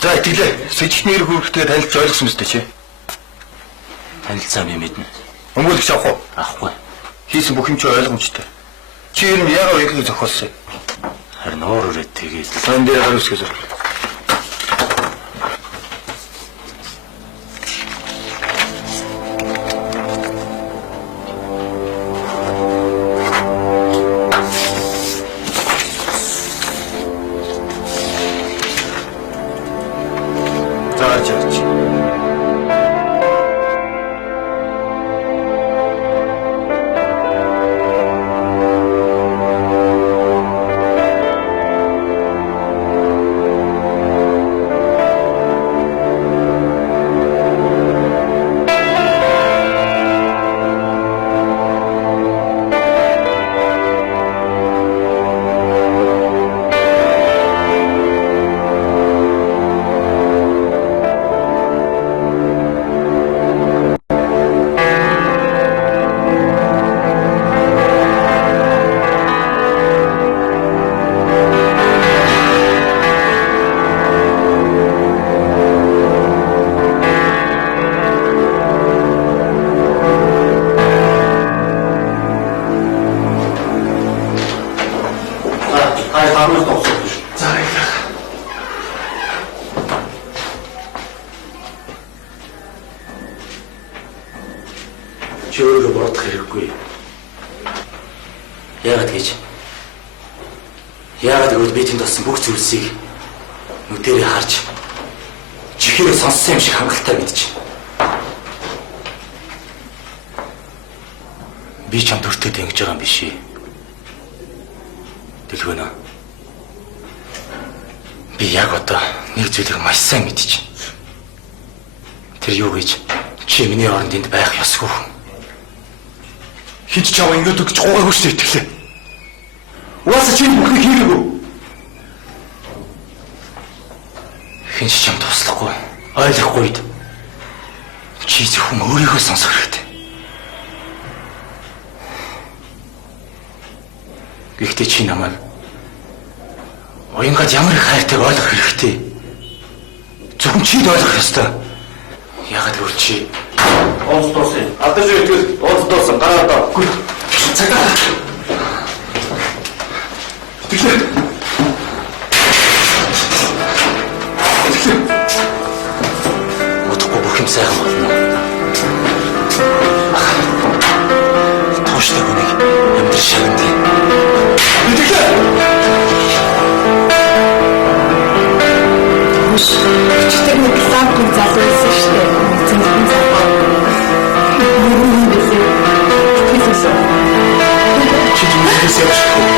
За итгэлээ. Сэжигчний эрх үүрэгтэй танилцж ойлгосон мэт чи. Танилцаа би мэднэ. Өмгөөлөгч авах уу? Авахгүй. Хийсэн бүх юм чи ойлгомжтой. Чи ер нь яагаад ихийг зохиолсон юм? Харин уур үрээд тэгээд сан дээр хариу үсгээс. харамд товсох биш. За яах. Чи өөрөө бодох хэрэггүй. Яагаад гэвэл би тэнд болсон бүх зүйлсийг нүдэрээ харж чихээрээ сонссон юм шиг хангалттай мэдчих. Би ч хамт өртөөд ингэж байгаа юм биш ээ. Дэлгэнэ. Би яг одоо нэг зүйлийг маш сайн мэдчих. Тэр юу гэж чи миний оронд энд байх ёсгүй. Хинч чав ингэж өгч гуйгаагүй шүү дээ итгэлээ. Угаасаа чи бүхнийг хийгээгүй. Хин ч чам туслахгүй, ойлгохгүйд чи зөвхөн өөрийгөө сонсох хэрэгтэй. Гэхдээ чи намайг уянгад ямар их хайртайг ойлгох хэрэгтэй. Зөвхөн чид ойлгох ёстой. Яагаад гэвэл чи ооц дуусан. Алдар шиг итгэл ооц дуусан. Гараа даа. Цагаа. Утгагүй бүх юм сайхан болно. Тууштай хүнийг амьдрал шагнадээ. Читэг нэг лампын залуусан шүү дээ. Цэнгэн залуу. Чи зүгээс явчихгүй.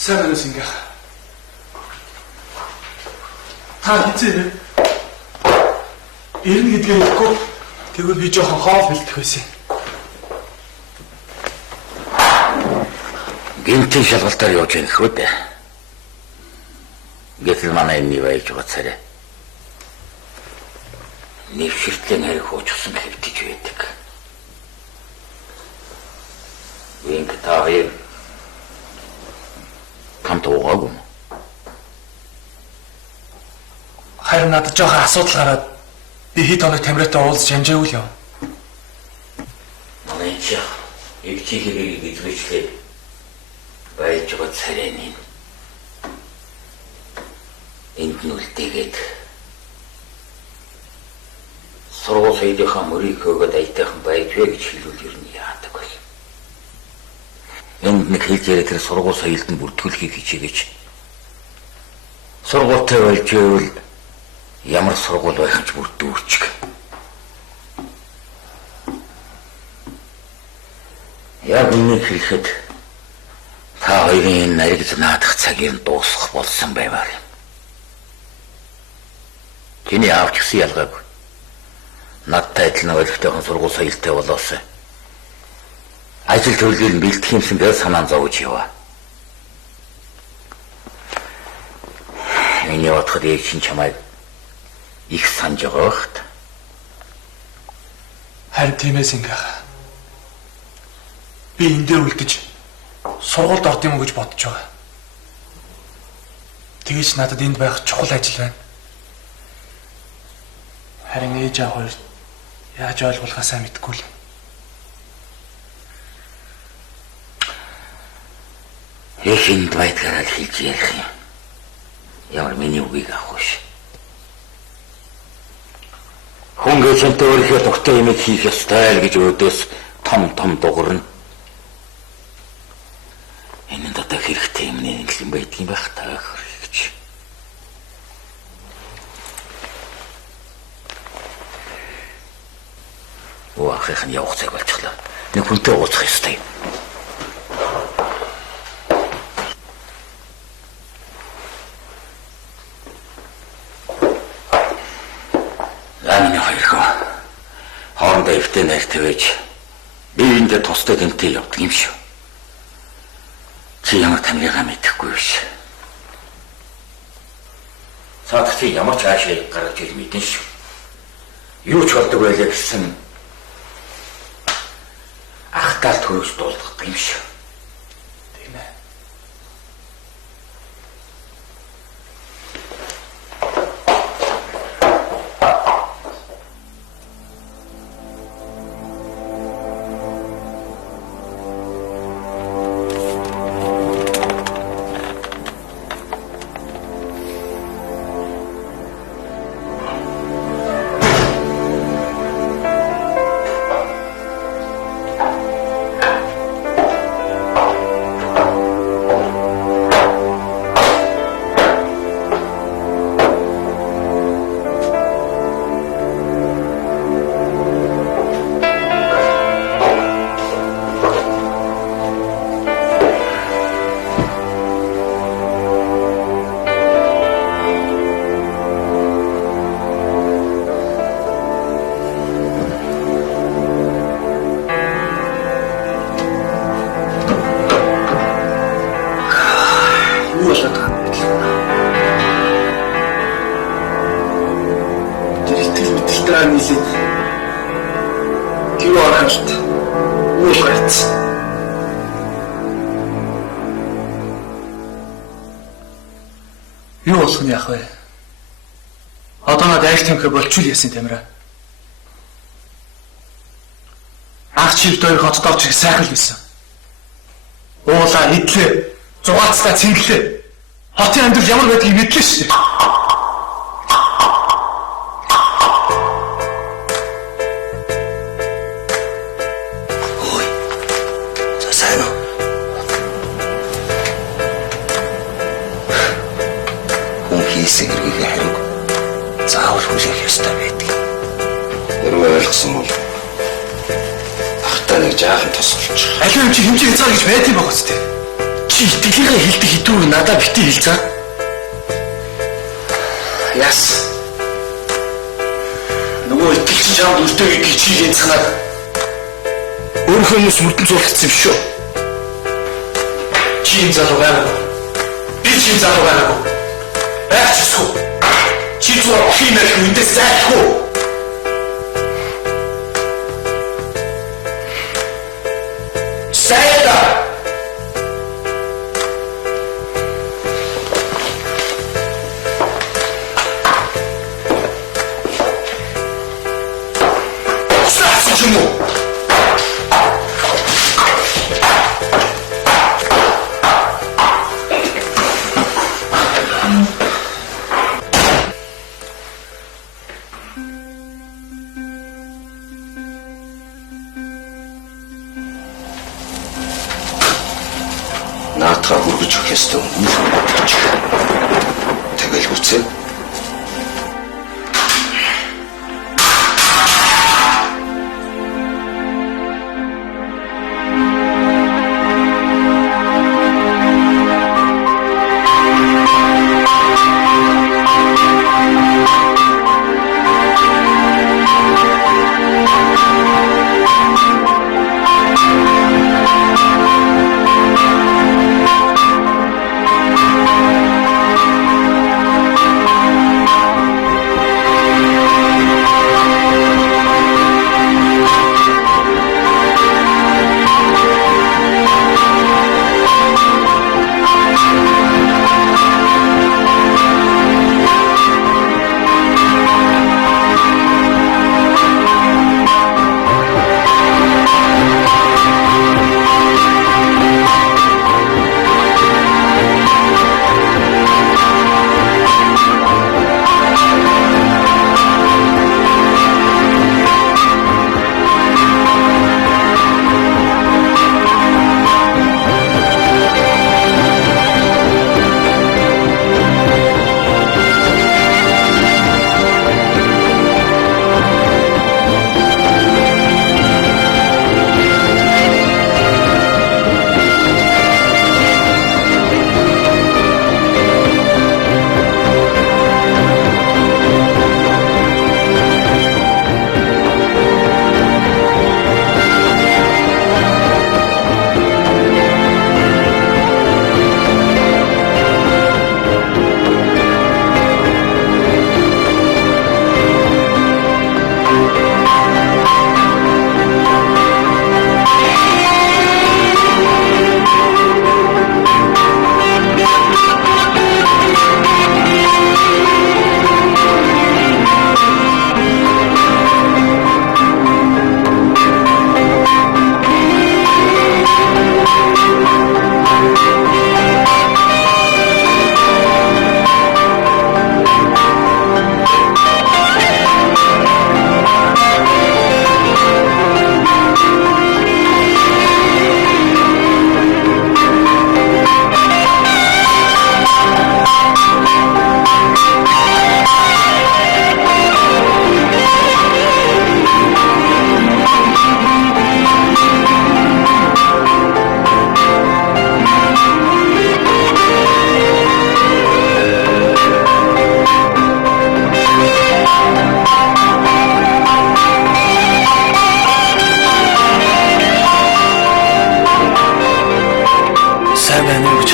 Сайн байна ингээ. Та хэзээ ирнэ гэдгээ хэлэхгүй. Тэгвэл би жоохон хоол бэлдэх байсан. Гинтийн шалгалтаар явж байгаа хөө дээ. Гэтэл манай энэ байж байгаа царай. Нэвшилтэн хэрэг хуучсан хэвтэж байдаг. Винг таар хамтуугаагүй. Харин надад жоохон асуудал гараад би хэд хоног Тамиратай уулзч амжаагүй л яв. Манай чи өвчи хэрэг эзэмшлээ байж байгаа царайны энд нүлтэйгээд сургууль хийдийнхаа мөрийг өгөөд айтайхан байжвэ гэж хэлвэл ер нь яадаг бол. Энд нэг хэлж яриа тэр сургууль соёлд нь бүртгүүлэхийг хичээгээч. Сургуультай болж ивэл ямар сургууль байх ч бүрдүүлчих. Яг үнийг хэлэхэд та хоёрын наригд наадах цагийг дуусгах болсон баймаар юм. Тэний аавч гэсэн ялгаагүй. Надтай адилхан ойлгохтойхон сургууль соёлтой болоос. Ажил төлөвлөлийг нь бэлтгэх юмсан бай санаан зовж яваа. Миний бодоход ээж чинь чамайг их санаж байгаа хт. Харин тиймээс ингээ. Би энэ дээр үлдэж сургуульд орд юм уу гэж бодож байгаа. Тэгэж надад энд байх чухал ажил байна. Харин ээж аав хоёр яаж ойлгуулахаа сайн мэдэхгүй л. Эхэнд байдгаараа хэлж ярих юм. Ямар миний үгийг авах вэ? Хүн гээсэнтэй өөрийнхөө дуртай юмыг хийх ёстой л гэж өөдөөс том дуурна. Энэ одоо хэрэгтэй юм нэглэн байдгийн байх таа гэж. Ахих нь явах цаг болчихлоо. Нэг хүнтэй уулзах ёстой юм. Миний хоёрхоо хоорондоо эвтэй найр тавьж биеиндээ тустай тэмтэй явдаг юм шүү. Чи ямар тамирыгаа мэдэхгүй биш. Цаадах чи ямар ч аашаа гаргаж ил мэдэн шүү. Юу ч болдог байлаа гэсэн ахтаал төрөөс дуулдаг юм шүү. Тийм ээ. Юу болох нь яах вэ? Одоо надад айж тамхи болчул яасан тамира. Ах чивд хоёр хотдоо ч их сайхан л байсан. Уулаа идлээ, зугаацтай цэнгэлээ. Хотын амьдрал ямар байдгийг мэдлээ шүү дээ. Ой. Сайн уу? Сэгэргийг хариуг заавал хүлээх ёстой байдаг. Хэрвээ ойлгосон бол ахтаа нэг жаахан тосголч. Аливаа юм чи хэмжээ хязгаар гэж байдсан байх үстэй. Чи итгэлийнхээ хилдэг хитүүг надад битгий хэлцээ. Яс. Нөгөө итгэл чинь чамд өртөө гэдгийг чи янзханаад өөрийнхөө юмс мөрдөн зурхацсан юм шүү. Чи энэ залуу байгаагүй. Би чи энэ залуу байгаагүй. Ачсуу. Чи зур хийнэх үндэ сайхгүй. Сайда. Саси чему? Наатаа хүргэж өгөх ёстой юм. Тэгэл үцээ.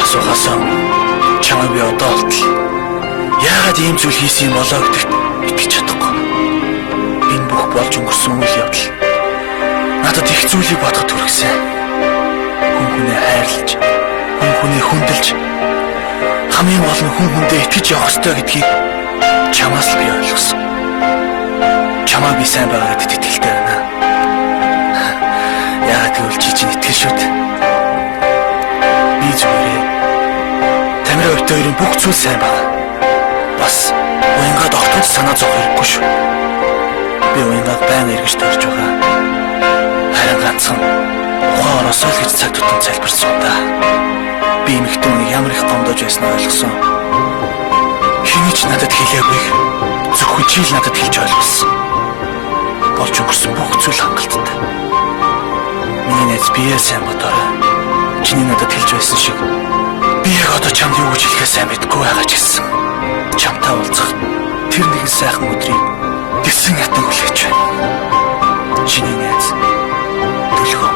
асуухаас чамайг би одоо олтол яагаад ийм зүйл хийсэн юм болоо гэдэгт итгэж чадахгүй. Энэ бүх болж өнгөрсөн үйл явдал надад их зүйлийг бодоход хүргэсэн. Хүн хүнээ хайрлаж, хүн хүнээ хүндэлж, хамгийн гол нь хүн хүндээ итгэж явах ёстой гэдгийг чамаас л би ойлгосон. Чамаа би сайн байгаа гэдэгт итгэлтэй байна. Яагаад гэвэл чи чинь итгэл шүү дээ. Би зүгээр Тамира хоёрын бүх зүйл сайн байна. Бас уянгаад огтуд санаа зовх хэрэггүй шүү. Би уянгаад байн эргэж төрж байгаа. Харин ганцхан ухаан оросоо л гэж цаг тутам залбирсан да. Би эмэгтэйнийг ямар их гомдож байснаа ойлгосон. Хэний ч надад хэлээгүй. Зөвхөн чи л надад хэлж ойлгосон. Болж өнгөрсөн бүх зүйл хангалттай. Миний найз бие сайн бодорой. Чиний надад хэлж байсан шиг би яг одоо чамд юу гэж хэлэхээ сайн мэдгүй байгаа ч гэсэн чамтай уулзах тэр нэгэн сайхан өдрийг тэгсэн ятан хүлээж байна. Чиний найз Дүлгөө.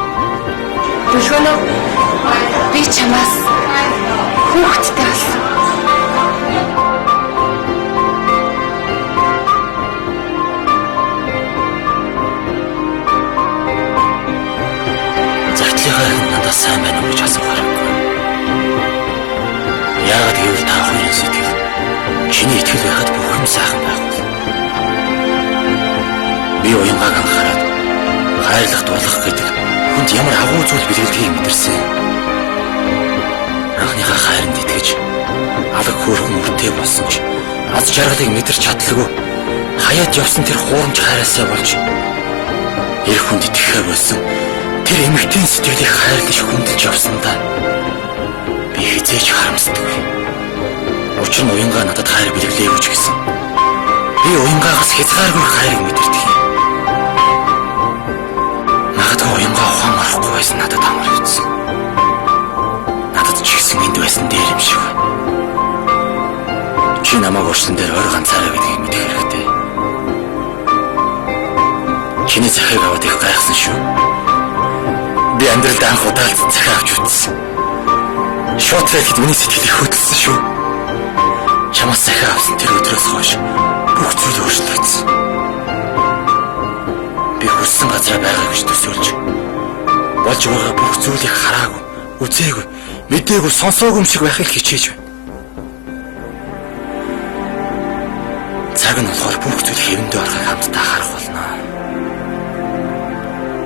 Дүлгөөнөө би чамаас хүүхэдтэй болсон. Надад сайн байна уу гэж асуух хэрэггүй. Яагаад гэвэл та хоёрын сэтгэл чиний итгэл байхад бүх юм сайхан байх бол. Би уянгааг анхаарад хайрлах дуулах гэдэг хүнд ямар агуу зүйл бэлгэлдгийг мэдэрсэн. Анхныхаа хайранд итгэж алга хөөрхөн үртэй болсон ч аз жаргалыг мэдэрч чадлаггүй хаяад явсан тэр хуурамч хайраасаа болж эх хүнд итгэхээ болсон. Тэр эмэгтэйн сэтгэлийг хайрлаж хүндэлж явсандаа би хизээч харамсдаггүй. Учир нь уянгаа надад хайр бэлгэлээгүй ч гэсэн би уянгаагаас хязгааргүй хайрыг мэдэрдэг юм. Магадгүй уянгаа ухаан орохгүй байсан надад амар хэвчсэн. Надад ч ихсэн энд байсан дээр юм шиг байна. Чи намайг урьсан дээр ойр ганцаараа гэдгийг мэдэх хэрэгтэй. Чиний захийг аваад их гайхсан шүү. Би амьдралд анх удаа захиа авч үзсэн. Шууд хэлэхэд миний сэтгэлийг хөдөлсөн шүү. Чамаас захиа авсан тэр өдрөөс хойш бүх зүйл өөрчлөгдсөн. Би хүссэн газараа байгаа гэж төсөөлж болж байгаа бүх зүйлийг хараагүй, үзээгүй, мэдээгүй, сонсоогүй юм шиг байхыг хичээж байна. Цаг нь болохоор бүх зүйл хэвэндээ орохыг хамтдаа харах болно.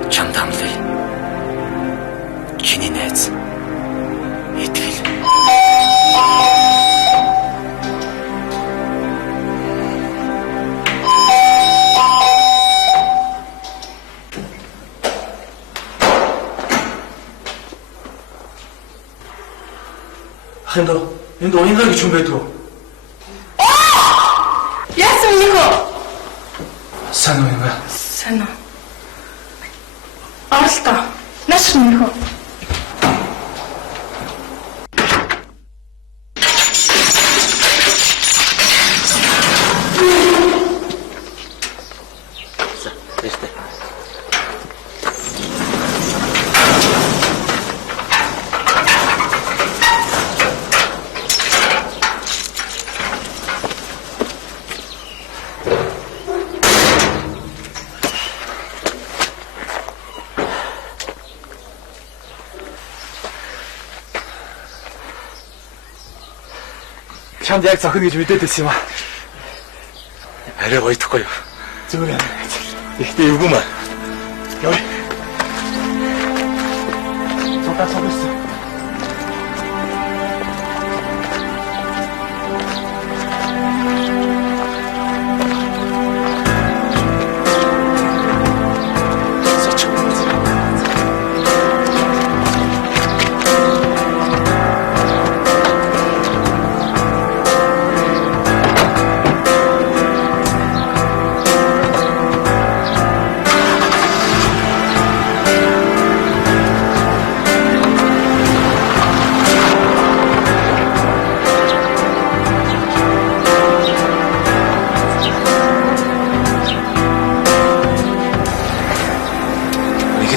Чамд амлая. Чиний найз итгэл. Ахиндоо энд уянгаа гэж хүн байдгүй. Яасан минийхөө? Сайн уянгаа. Сайн уу? Оролтоо. Наш минийхөө. Чамд яг зохино гэж мэдээд байсан юм аа. Арай гоёдохгүй юу? Зүгээр. Ихтэй эвгүй маа. Явъя. Цогц цогц.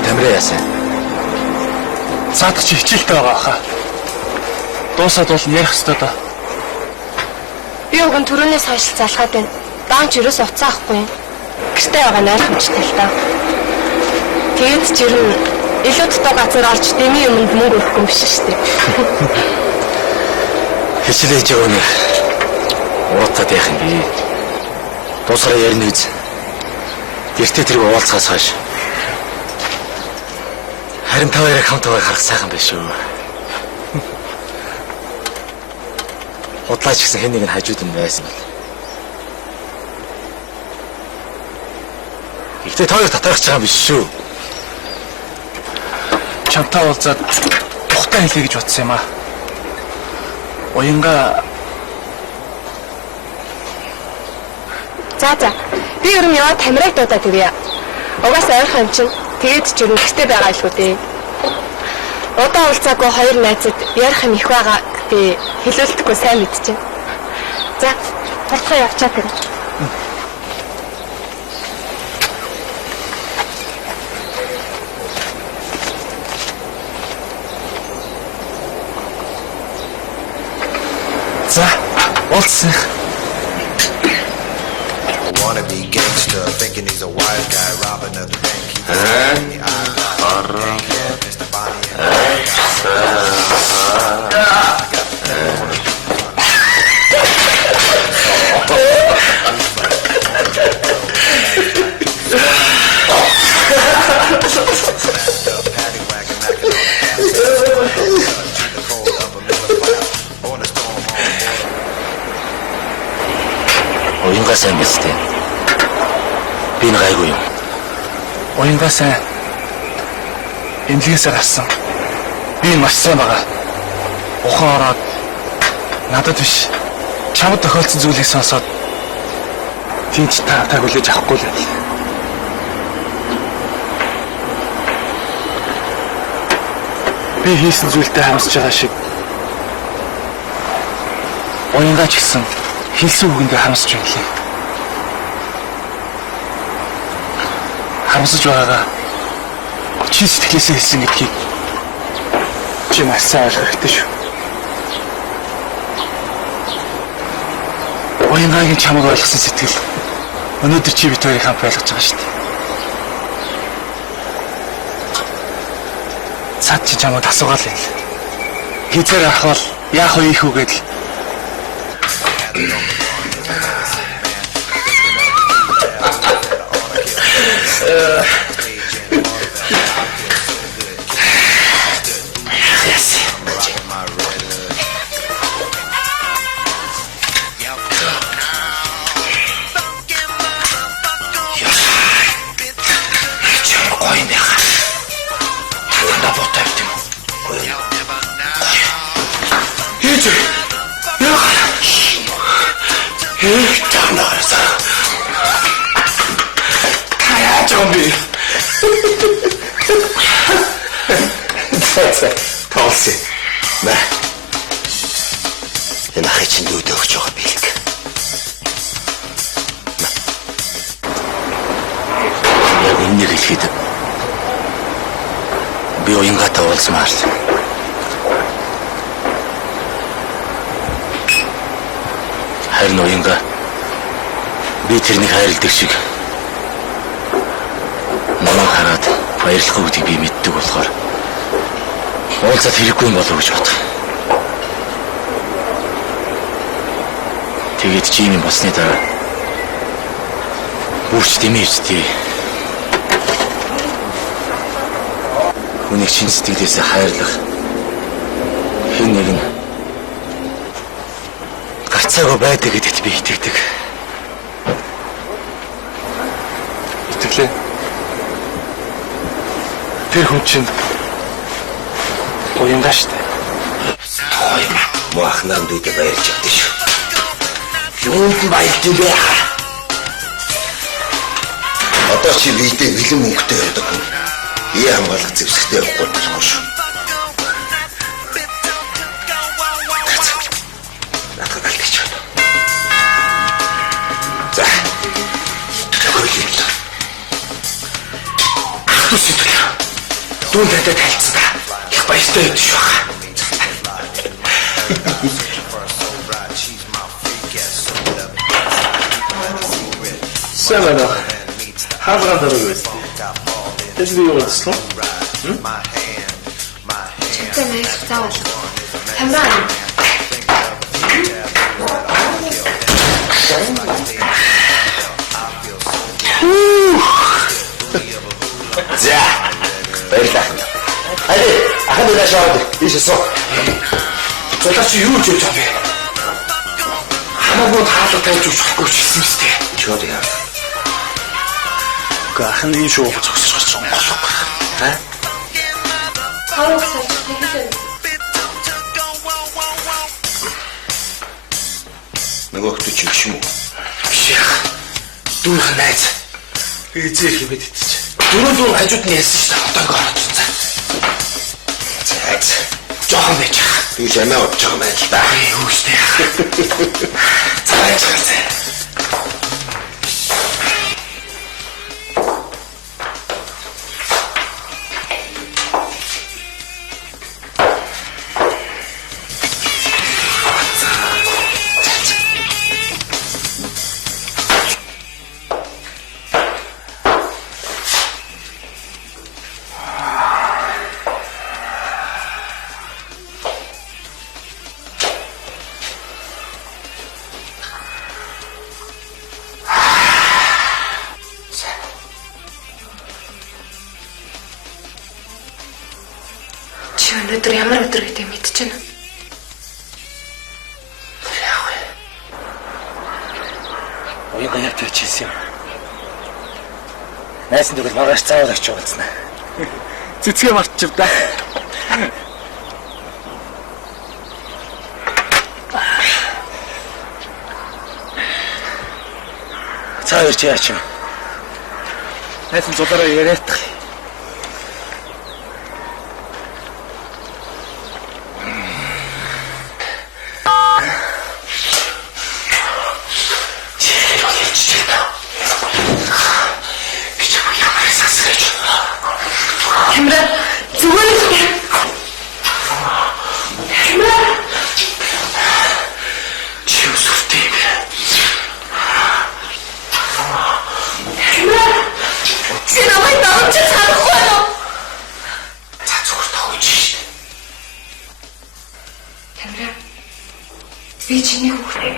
Тамира яасан? Цаадах чи хичээлтэй байгаа хаа. Дуусаад бол ярих ёстой доо. Би уг нь түрүүнээс хойш залхаад байна. Даанч ерөөс уцаа ахгүй юм. Гэртээ байгаа найрхамжтай л даа. Тэгээд ч ер нь илүү дутуу газар олж дэмий юмд мөнгө өгөхгүй юм биш шүү дээ. Хэчлээж яваа нэ. Уруудтаад яах юм бэ? Дуусаараа ярина үз. Гэртээ тэрийг уулзахаас хойш. Харин та хоёрыг хамт байгааг харах сайхан байх шүү. Худлаач гэсэн хэн нэг нь хажууд нь байсан бол. Ихтэй та хоёр татарч байгаа юм биш шүү. Чамтай уулзаад тухтай хэлье гэж бодсон юм аа. Уянга За. Би ер нь яваад тамираг дуудаад ирье. Угаасаа ойрхон юм чинь тэгээд ч ер нь гэртээ байгаа л үү дээ. Удаа уулзаагүй хоёр найзад ярих юм их байгаа гэдэг хэлүүлдэггүй сайн мэдчихэв. За, хурдхан явчаа тэр. за уулзсан. Wanna be gangster, thinking he's a wise guy, robbing a bank. He was in the eye, Mr. Bonnie and Уянга сайн мэстэй. Би нэг айгүй юм. Уянга сайн. Эмнэлгээс гарсан. Би маш сайн байгаа. Ухаан ороод надад биш. Чамд тохиолдсон зүйлийг сонсоод тийч та хүлээж авахгүй л байл. Би хийсэн зүйлтэй харамсаж байгаа шиг уянгаа ч гэсэн хэлсэн үгэндээ харамсаж байна лээ. Харамсаж байгаагаа чи сэтгэлээсээ хэлсэн гэдгийг чи маш сайн ойлгох хэрэгтэй шүү. Уянгагийн чамайг ойлгосон сэтгэл өнөөдөр чи бит хоёрыг хамт байлгаж байгаа шүү дээ. Цаад чи чамайг асуугаал юм л. Хизээр ахвал яах вэ их үгээд л. Толси. Нэ. Энэ хачин дүүд өгч байгаа бэлэг. Яг энийг хэлэхэд би уянгатай уулзмаар л. Харин уянга би тэрнийг хайрладаг шиг намайг хараад баярлахгүй гэдгийг би мэддэг болохоор уулзаад хэрэггүй юм болов уу гэж бодох. Тэгээд чи юм болсны дараа бүрч дэмэвчтэй. Хүнийг чин сэтгэлээсээ хайрлах хэн нэг нь гарцаагаа байдаг гэдэгт би итгэдэг. Итгэлээ. Тэр хүн чинь уянгаа штэ. Махнаар дүүтэй баярч явдаа шүү. Юунд баярч бэ? Одоо чи биедээ бэлэн мөнгөтэй явдаг хүн. Ий хамгаалах зэвсэгтэй явахгүй болохгүй шүү. Надад альгийч байна. За. Төгөөрөл. Ахтусэт. Дүүн тантай тайлцсан та. Их баяртай байдаг шүү. Сайн байна. Хаалгаан дараагүй байсан. Тэс би юу гэсэн? Чамтай найз заавал. Тамраа. За. Баярлалаа. Хайр. Ахад удаа шууд ийшээсөө. Зодооч юу ч хийж байгаа бэ? Хамаагүй хаалга тавьж өгөхгүй ч гэсэн мэт. Чод яа. Гахан энэ шоу зогсож байгаа. Ха? Хавар сарч хэлээ. Нөгөө хөтөч юм шиг үү? Биш яах. Дүүрх найз. Эзээ хэмэд идэж. Дөрөв хажууд нь ярьсан шүү дээ. Одоо ингэ ороод ирсэн. Зайц. Жохон байж байгаа. Би жамаа удаж байгаа юм байна л да. Юу штэ яах. Цааш гарцаа. Чи өнөөдөр ямар өдөр гэдэг мэдчихэв. Яах вэ? Уяга явж ирсэн юм. Найсан тэгвэл маргааш цаавар очиж уулзнаа. Цэцгээ мартчих да. Цаавар чи яач юм? Найсан зулаараа яриадах. Тамраа зүгээр л та. Тамраа. Чи өсөртэй юм. Тамраа. Чи намайг давж чадахгүй юу? За зүгээр тохиож шít. Тамраа. Би чиний хүүхдээ.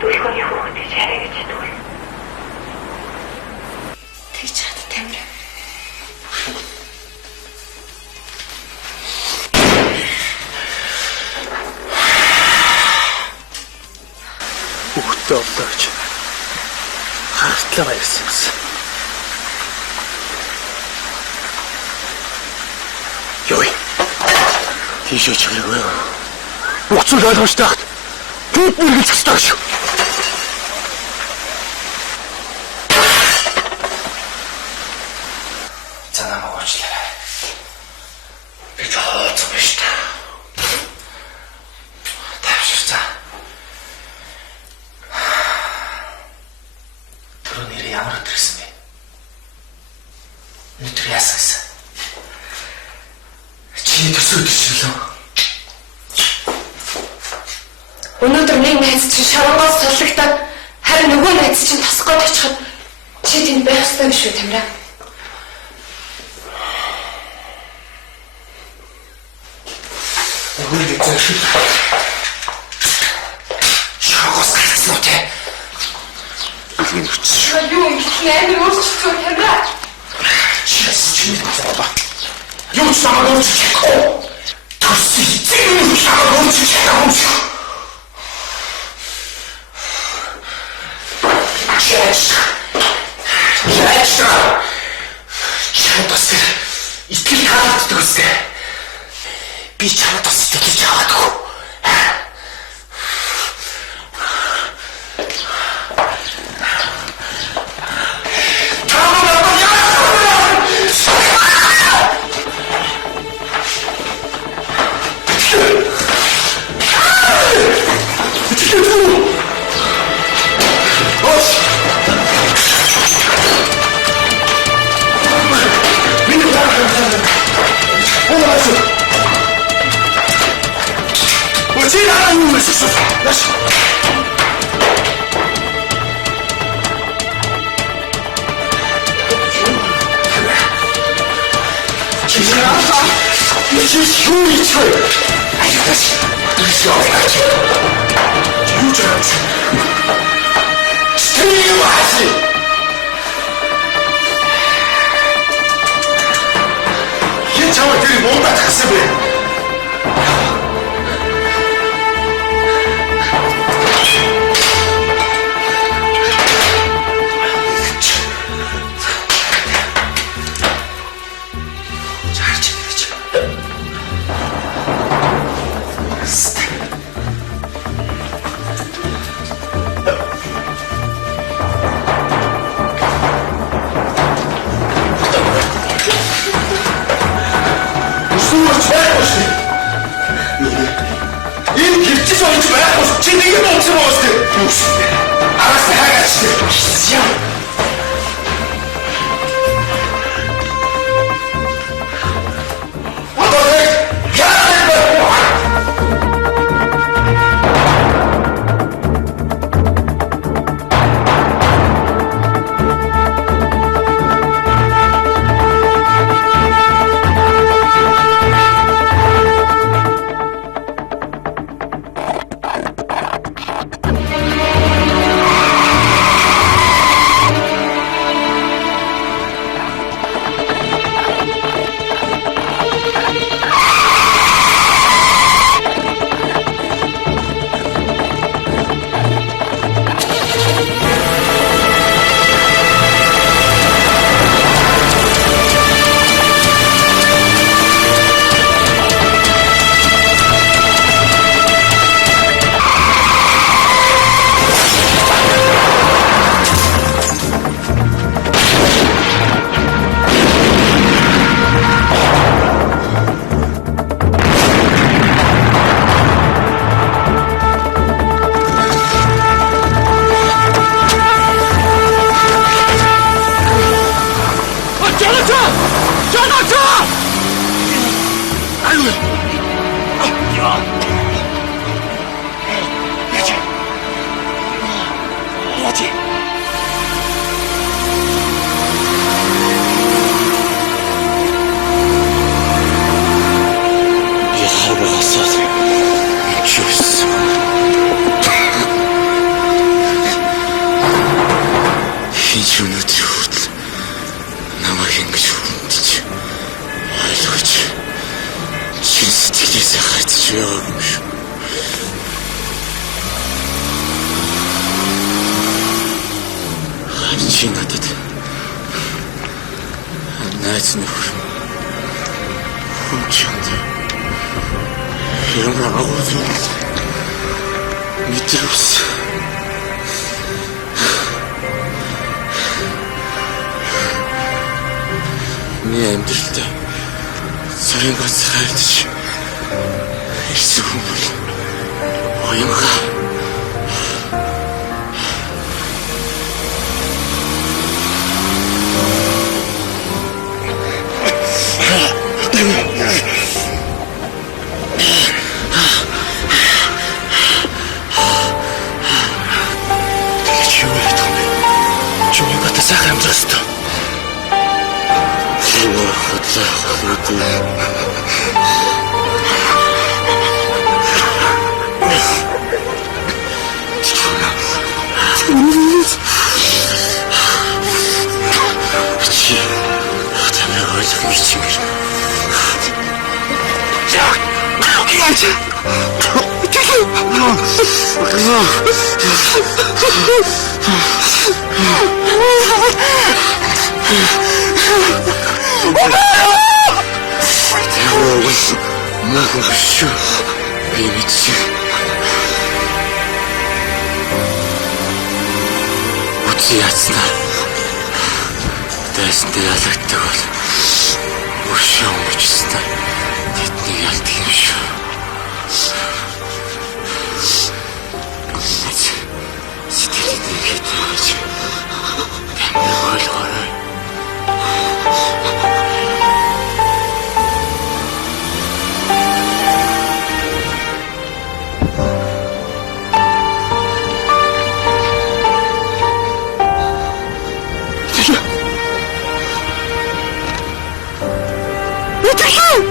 Түлхүүний хүүхдээ чараа гэж хэлдэг. Тэгж чад Тамраа. Хүүхдээ олдооч. Хартлаа байсан юмсан. Ёй. Тийшээ чиглэв. Бүх зүйл ойлгомжтой хат. Тэд мэргэлцэх ёстой шүү. За намайг уучлаарай. Би жооцсон биш та. Тавширцаа. Тэр нэр ямар өдрөсөн бэ? Өдөр яасан? Чи төсөөд чиглөө. Өнөөдөр нэг найз чинь шоронгоос суллагтаад харин нөгөө найз чинь тосгоод очиход чи тэнд байх ёстой биш үү Тамраа? Өгөөд үзэн шүү. Шорогоос гарсан уу те? Билгийн хүч. Юу юм бэ? Амар өөрчлөлтөө Тамраа. Чиэс чи нэг ба. Юу ч намайг өөрчлөхгүй. Төсөө зин намайг өөрчлөхгүй. Чамд бас итгэл хаалцдаг үстэй. Би чамд бас итгэж аваагүй. Чи надад найз нөхөр хүн чанд ямар агуулж мэдрээс миний амьдралдаа сарын ганц хайлтж ирсэн хүн бол оянга Яцнаа дэстэй ялагддаг бол өшөө мөчстэй тэднийг ялдаг юм шүү. Сэтгэлд нэгэт байж тэмдэг ойлгоорой. Итгэл!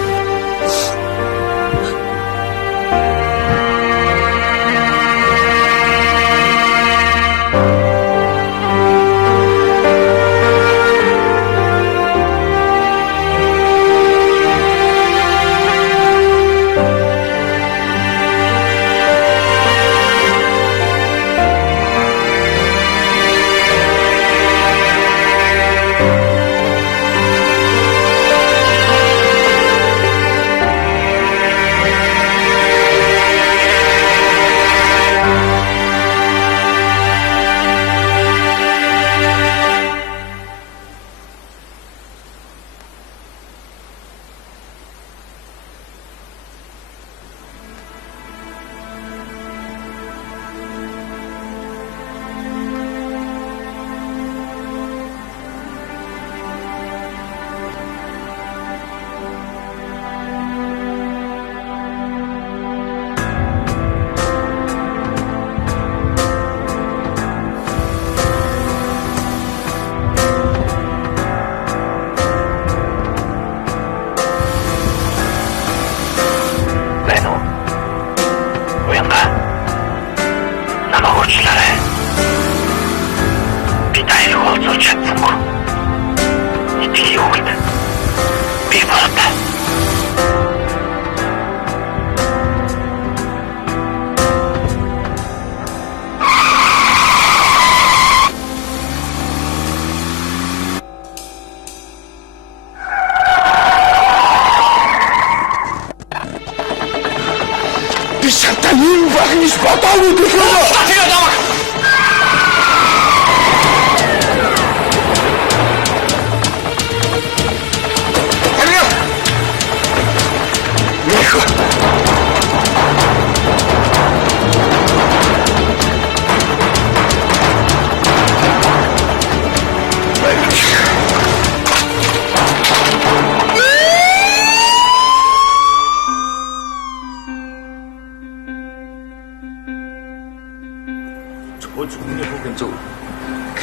Би шатаа юм багниш бодоогүй төлөө. Тэгээд авах.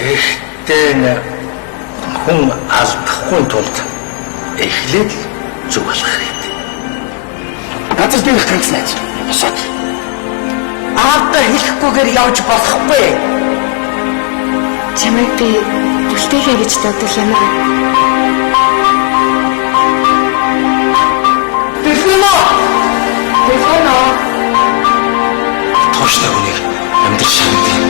Гэхдээ хүн алдахгүй тулд эхлээд зүг болох хэрэгтэй. Газар дээрх ганцнаач. Босоод. Аавда хэлэхгүйгээр явж болохгүй. Чамайг би үлдээхэ гэж бодвол ямар вэ? Тэфоно. Тууштай хүнийг амьдрал шаарддаг.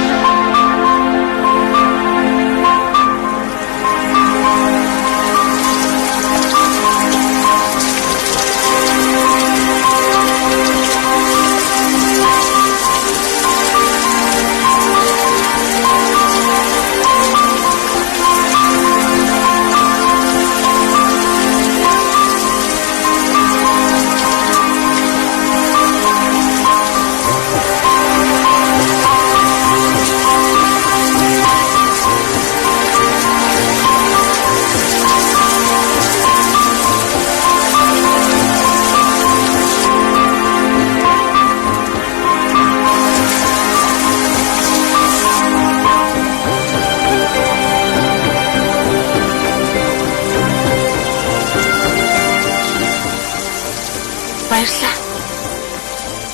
Баярлалаа.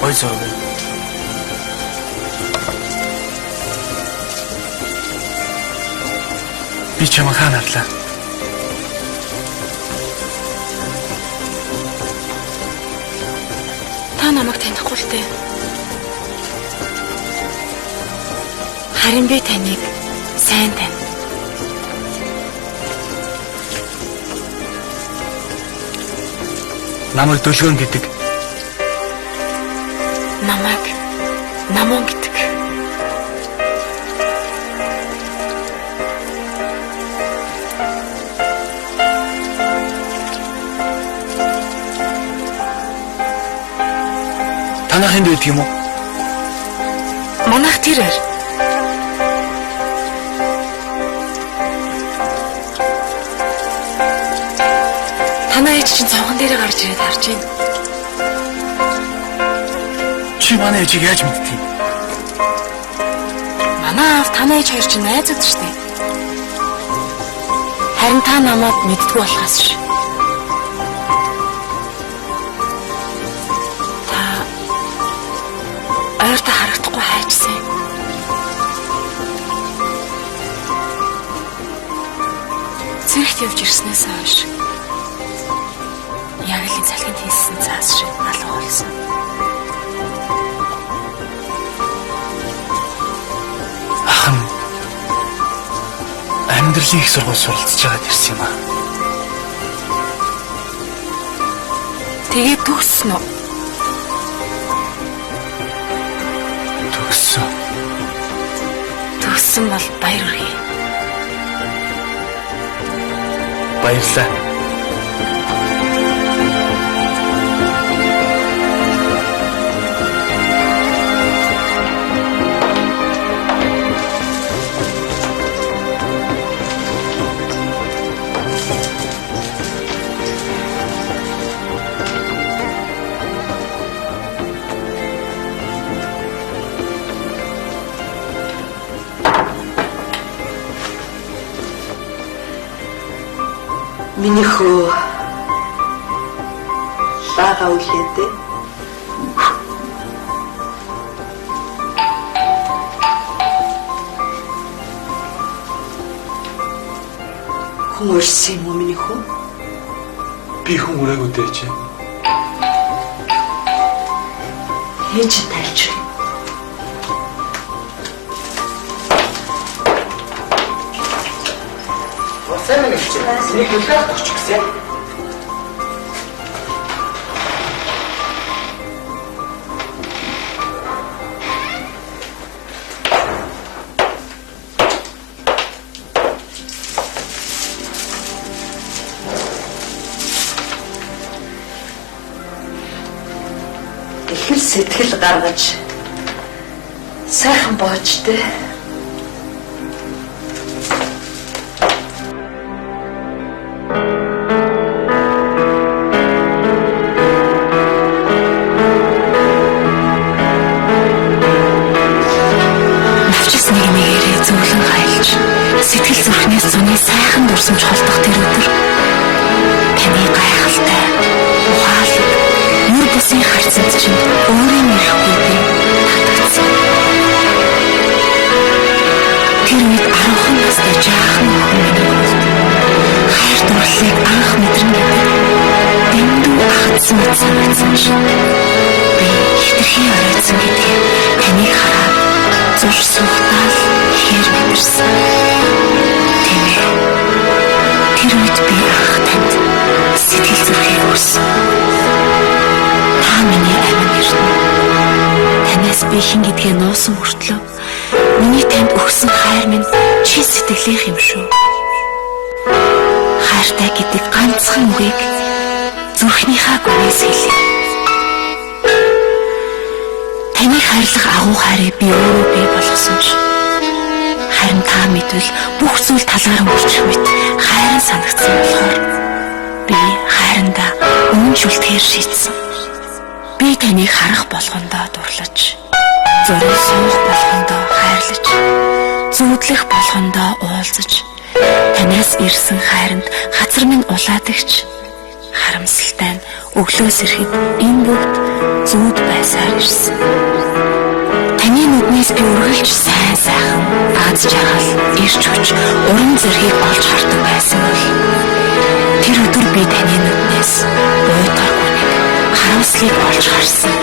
Ой зөө. Би чамайг хаанарлаа. Та намайг танихгүй л дээ. Харин би таныг сайн тань. Намайг Дөлгөөн гэдэг. Намайг Намон гэдэг. Танах энд байдаг юм уу? Манайх тэрээр. Танай ээж чинь цонхон дээрээ гарч ирээд харж байна. Чи манай ээжийг яаж мэдтий? Манай аав танай ээж хоёр чинь найзууд шүү дээ. Харин та намайг мэддгүй болохоос ш. сайн. Зэрэгт явж ирснээс хойш яг л цалхинд хийсэн цаас шиг алга болсон. Ах нь амьдралын их сургууль суралцж байгаад ирсэн юм аа. Тэгээд төгссөн үү? Төгссөн. Төгссөн бол баяр хүргэе. Баярлалаа. Миний хөө лага үлээдээ. Хүн өрсөн юм уу миний хөө? Би хүн өрөөгүй дээ чи. Ээж тайлж байна. Сайн нэг чи. Нэг үлдэх өгч гисэн. Ихэл сэтгэл гаргаж сайхан боочтой. Сэтгэл зүрхнээс зуны сайхан дурсамж холдох тэр өдөр таны гайхалтай ухаалаг нүр бусын харцанд чинь өөрийн ирэхгүй би татгцсан. Тэр үед 10 настай жаахан хүмүүс хайр дурлалыг анх мэдрэн гэдэг дэндүү ахадсан санагдсан чинь би хитрхи оройтсан гэдгийг таныг хараад зурш сухтаал хэр мэдэрсэн. Тэр үед би ах танд сэтгэл зүрхээ өгсөн. Та миний амин ирнэ. Танаас би хэн гэдгээ нуусан хүртлөө миний танд өгсөн хайр минь чи сэтгэлийнх юм шүү. Хайртай гэдэг ганцхан үгийг зүрхнийхээ гүнээс хэлье. Таны хайрлах агуу хайрыг би өөрөө бий болгосон ч харин та мэдвэл бүх зүйл талаараа үржих мэт хайран санагдсан болохоор би хайрандаа өмнө шүлтгэхээр шийдсэн. Би таныг харах болгондоо дурлаж, зураг суух болгондоо хайрлаж, зүудлэх болгондоо уулзаж, танаас ирсэн хайранд хазар минь улаадагч харамсалтай нь өглөөс ирэхэд энэ бүгд зүуд байсаар ирсэн. Таны нүднээс би үргэлж сайхан аз жаргал ирж хүч уран зэргийг олж хардаг байсан бол тэр өдөр би таны нүднээс буйтар хүнийг харамслыг олж харсан.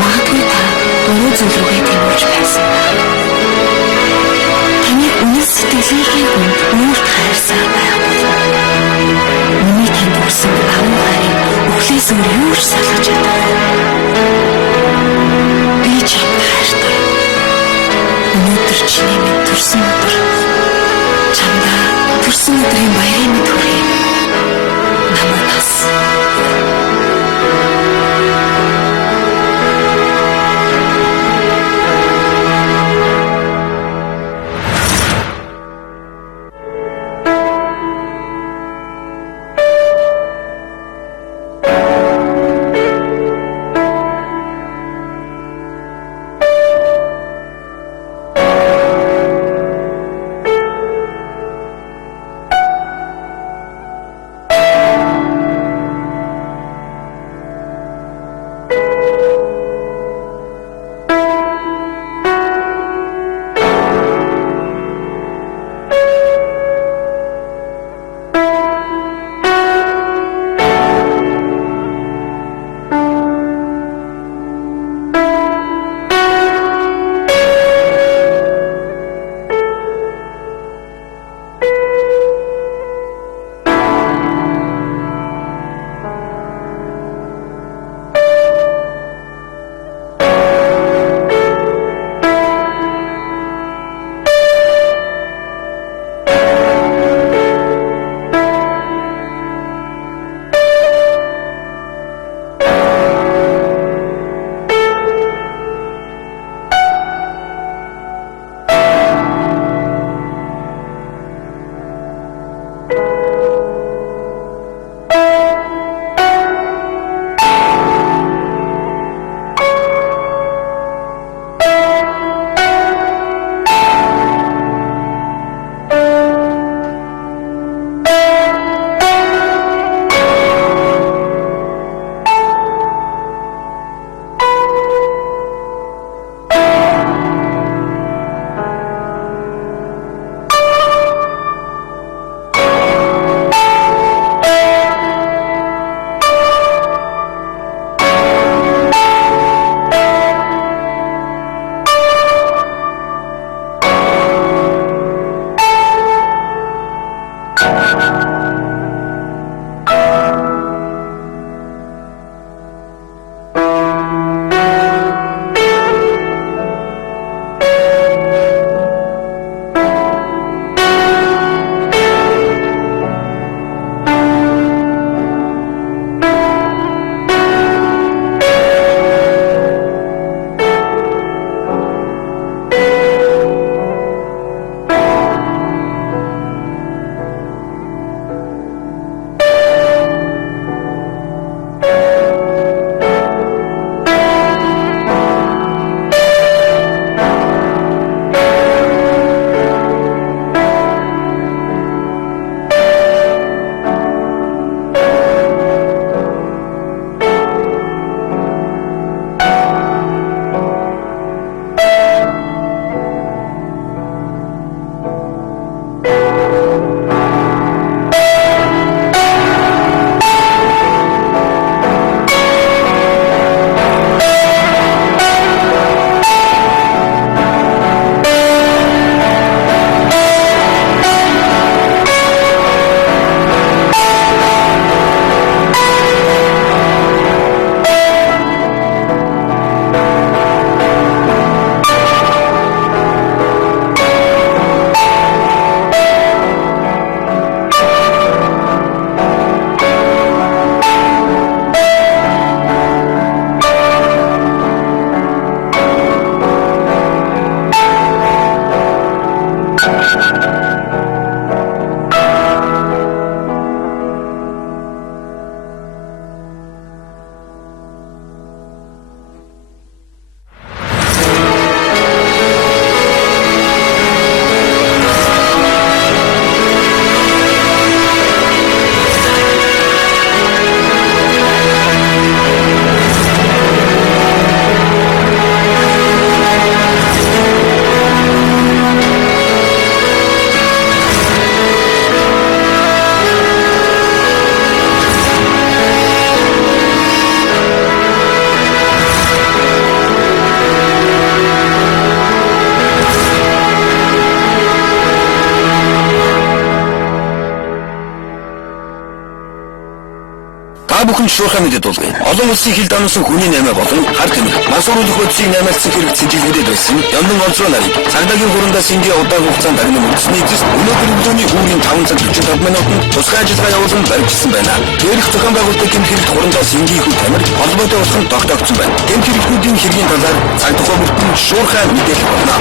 Магадгүй та буруу зүйл рүүгээ тэмүүлж байсан байх. Таны үнэн сэтгэлийнхээ хүнд өөрт хайрсаар байх болов. Миний танд өгсөн агуу хайрыг өглөөс өөр юу ч салгаж чадахгүй. Би чамд хайртай. Өнөөдөр чиний минь төрсөн өдөр. Чамдаа төрсөн өдрийн баярын мэд хүргэе. Намайг бас. Бүхэн шуурхай мэдэд дуулгая. Олон улсын хил дануусан хүний наймаа болон хар тамхи, мас уруулах бодисыг наймаалцсан хэрэг цэжилгүүдэд байсан Яндын олзроо нарыг цагдаагийн хуурандаас ингийн удаан хугацаанд дагнан үлдсэний эцэст өнөөдөр өглөөний үүрийн 5:45 минутанд тусгай ажиллагаа явуулан баримтжсан байна. Дээрх зохион байгуулалтын гэмт хэрэг хуурандаас ингийн хүү тамир холбоотой болсон тогтоогдсон байна. Гэмт хэрэгтүүдийн хэргийн талаар цаг тухай бүртэн шуурхай мэдээлэл болно.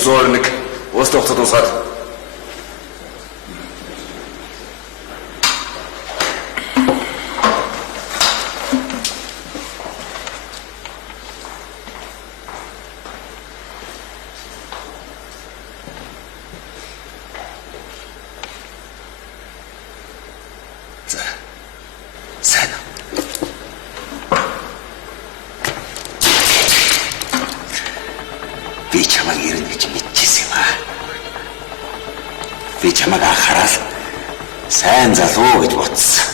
Зорник, устдах тусаад. Сайн. Би чамайг ирнэ гэж мэдчихсэн юм аа. Би чамайг анхаарал сайн залуу гэж бодсон.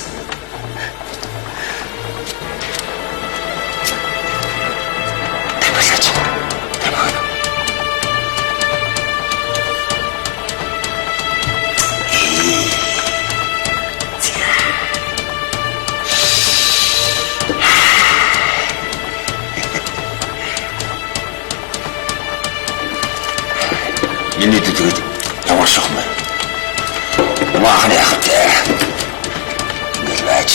Тэвэлж. Миний дээд ямар шах мэ. Махны яхад. Мэлвэж.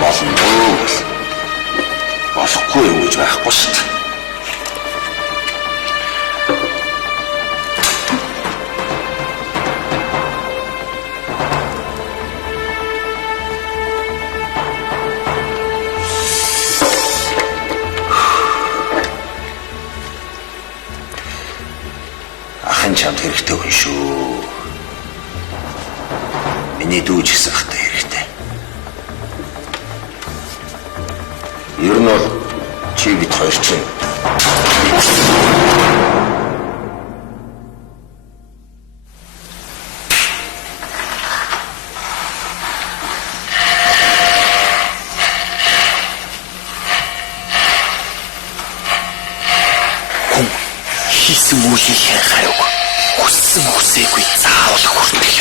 Болно дөө. болохгүй юу гэж байхгүй шүү дээ. Ахын чамд хэрэгтэй хүн шүү. Миний дүү ч гэсэн ахтай хэрэгтэй. Ер нь бол чи бид хоёр чинь Хийсэн үеийнхээ хайг хүссэн хүсээгүй заавал хүртэх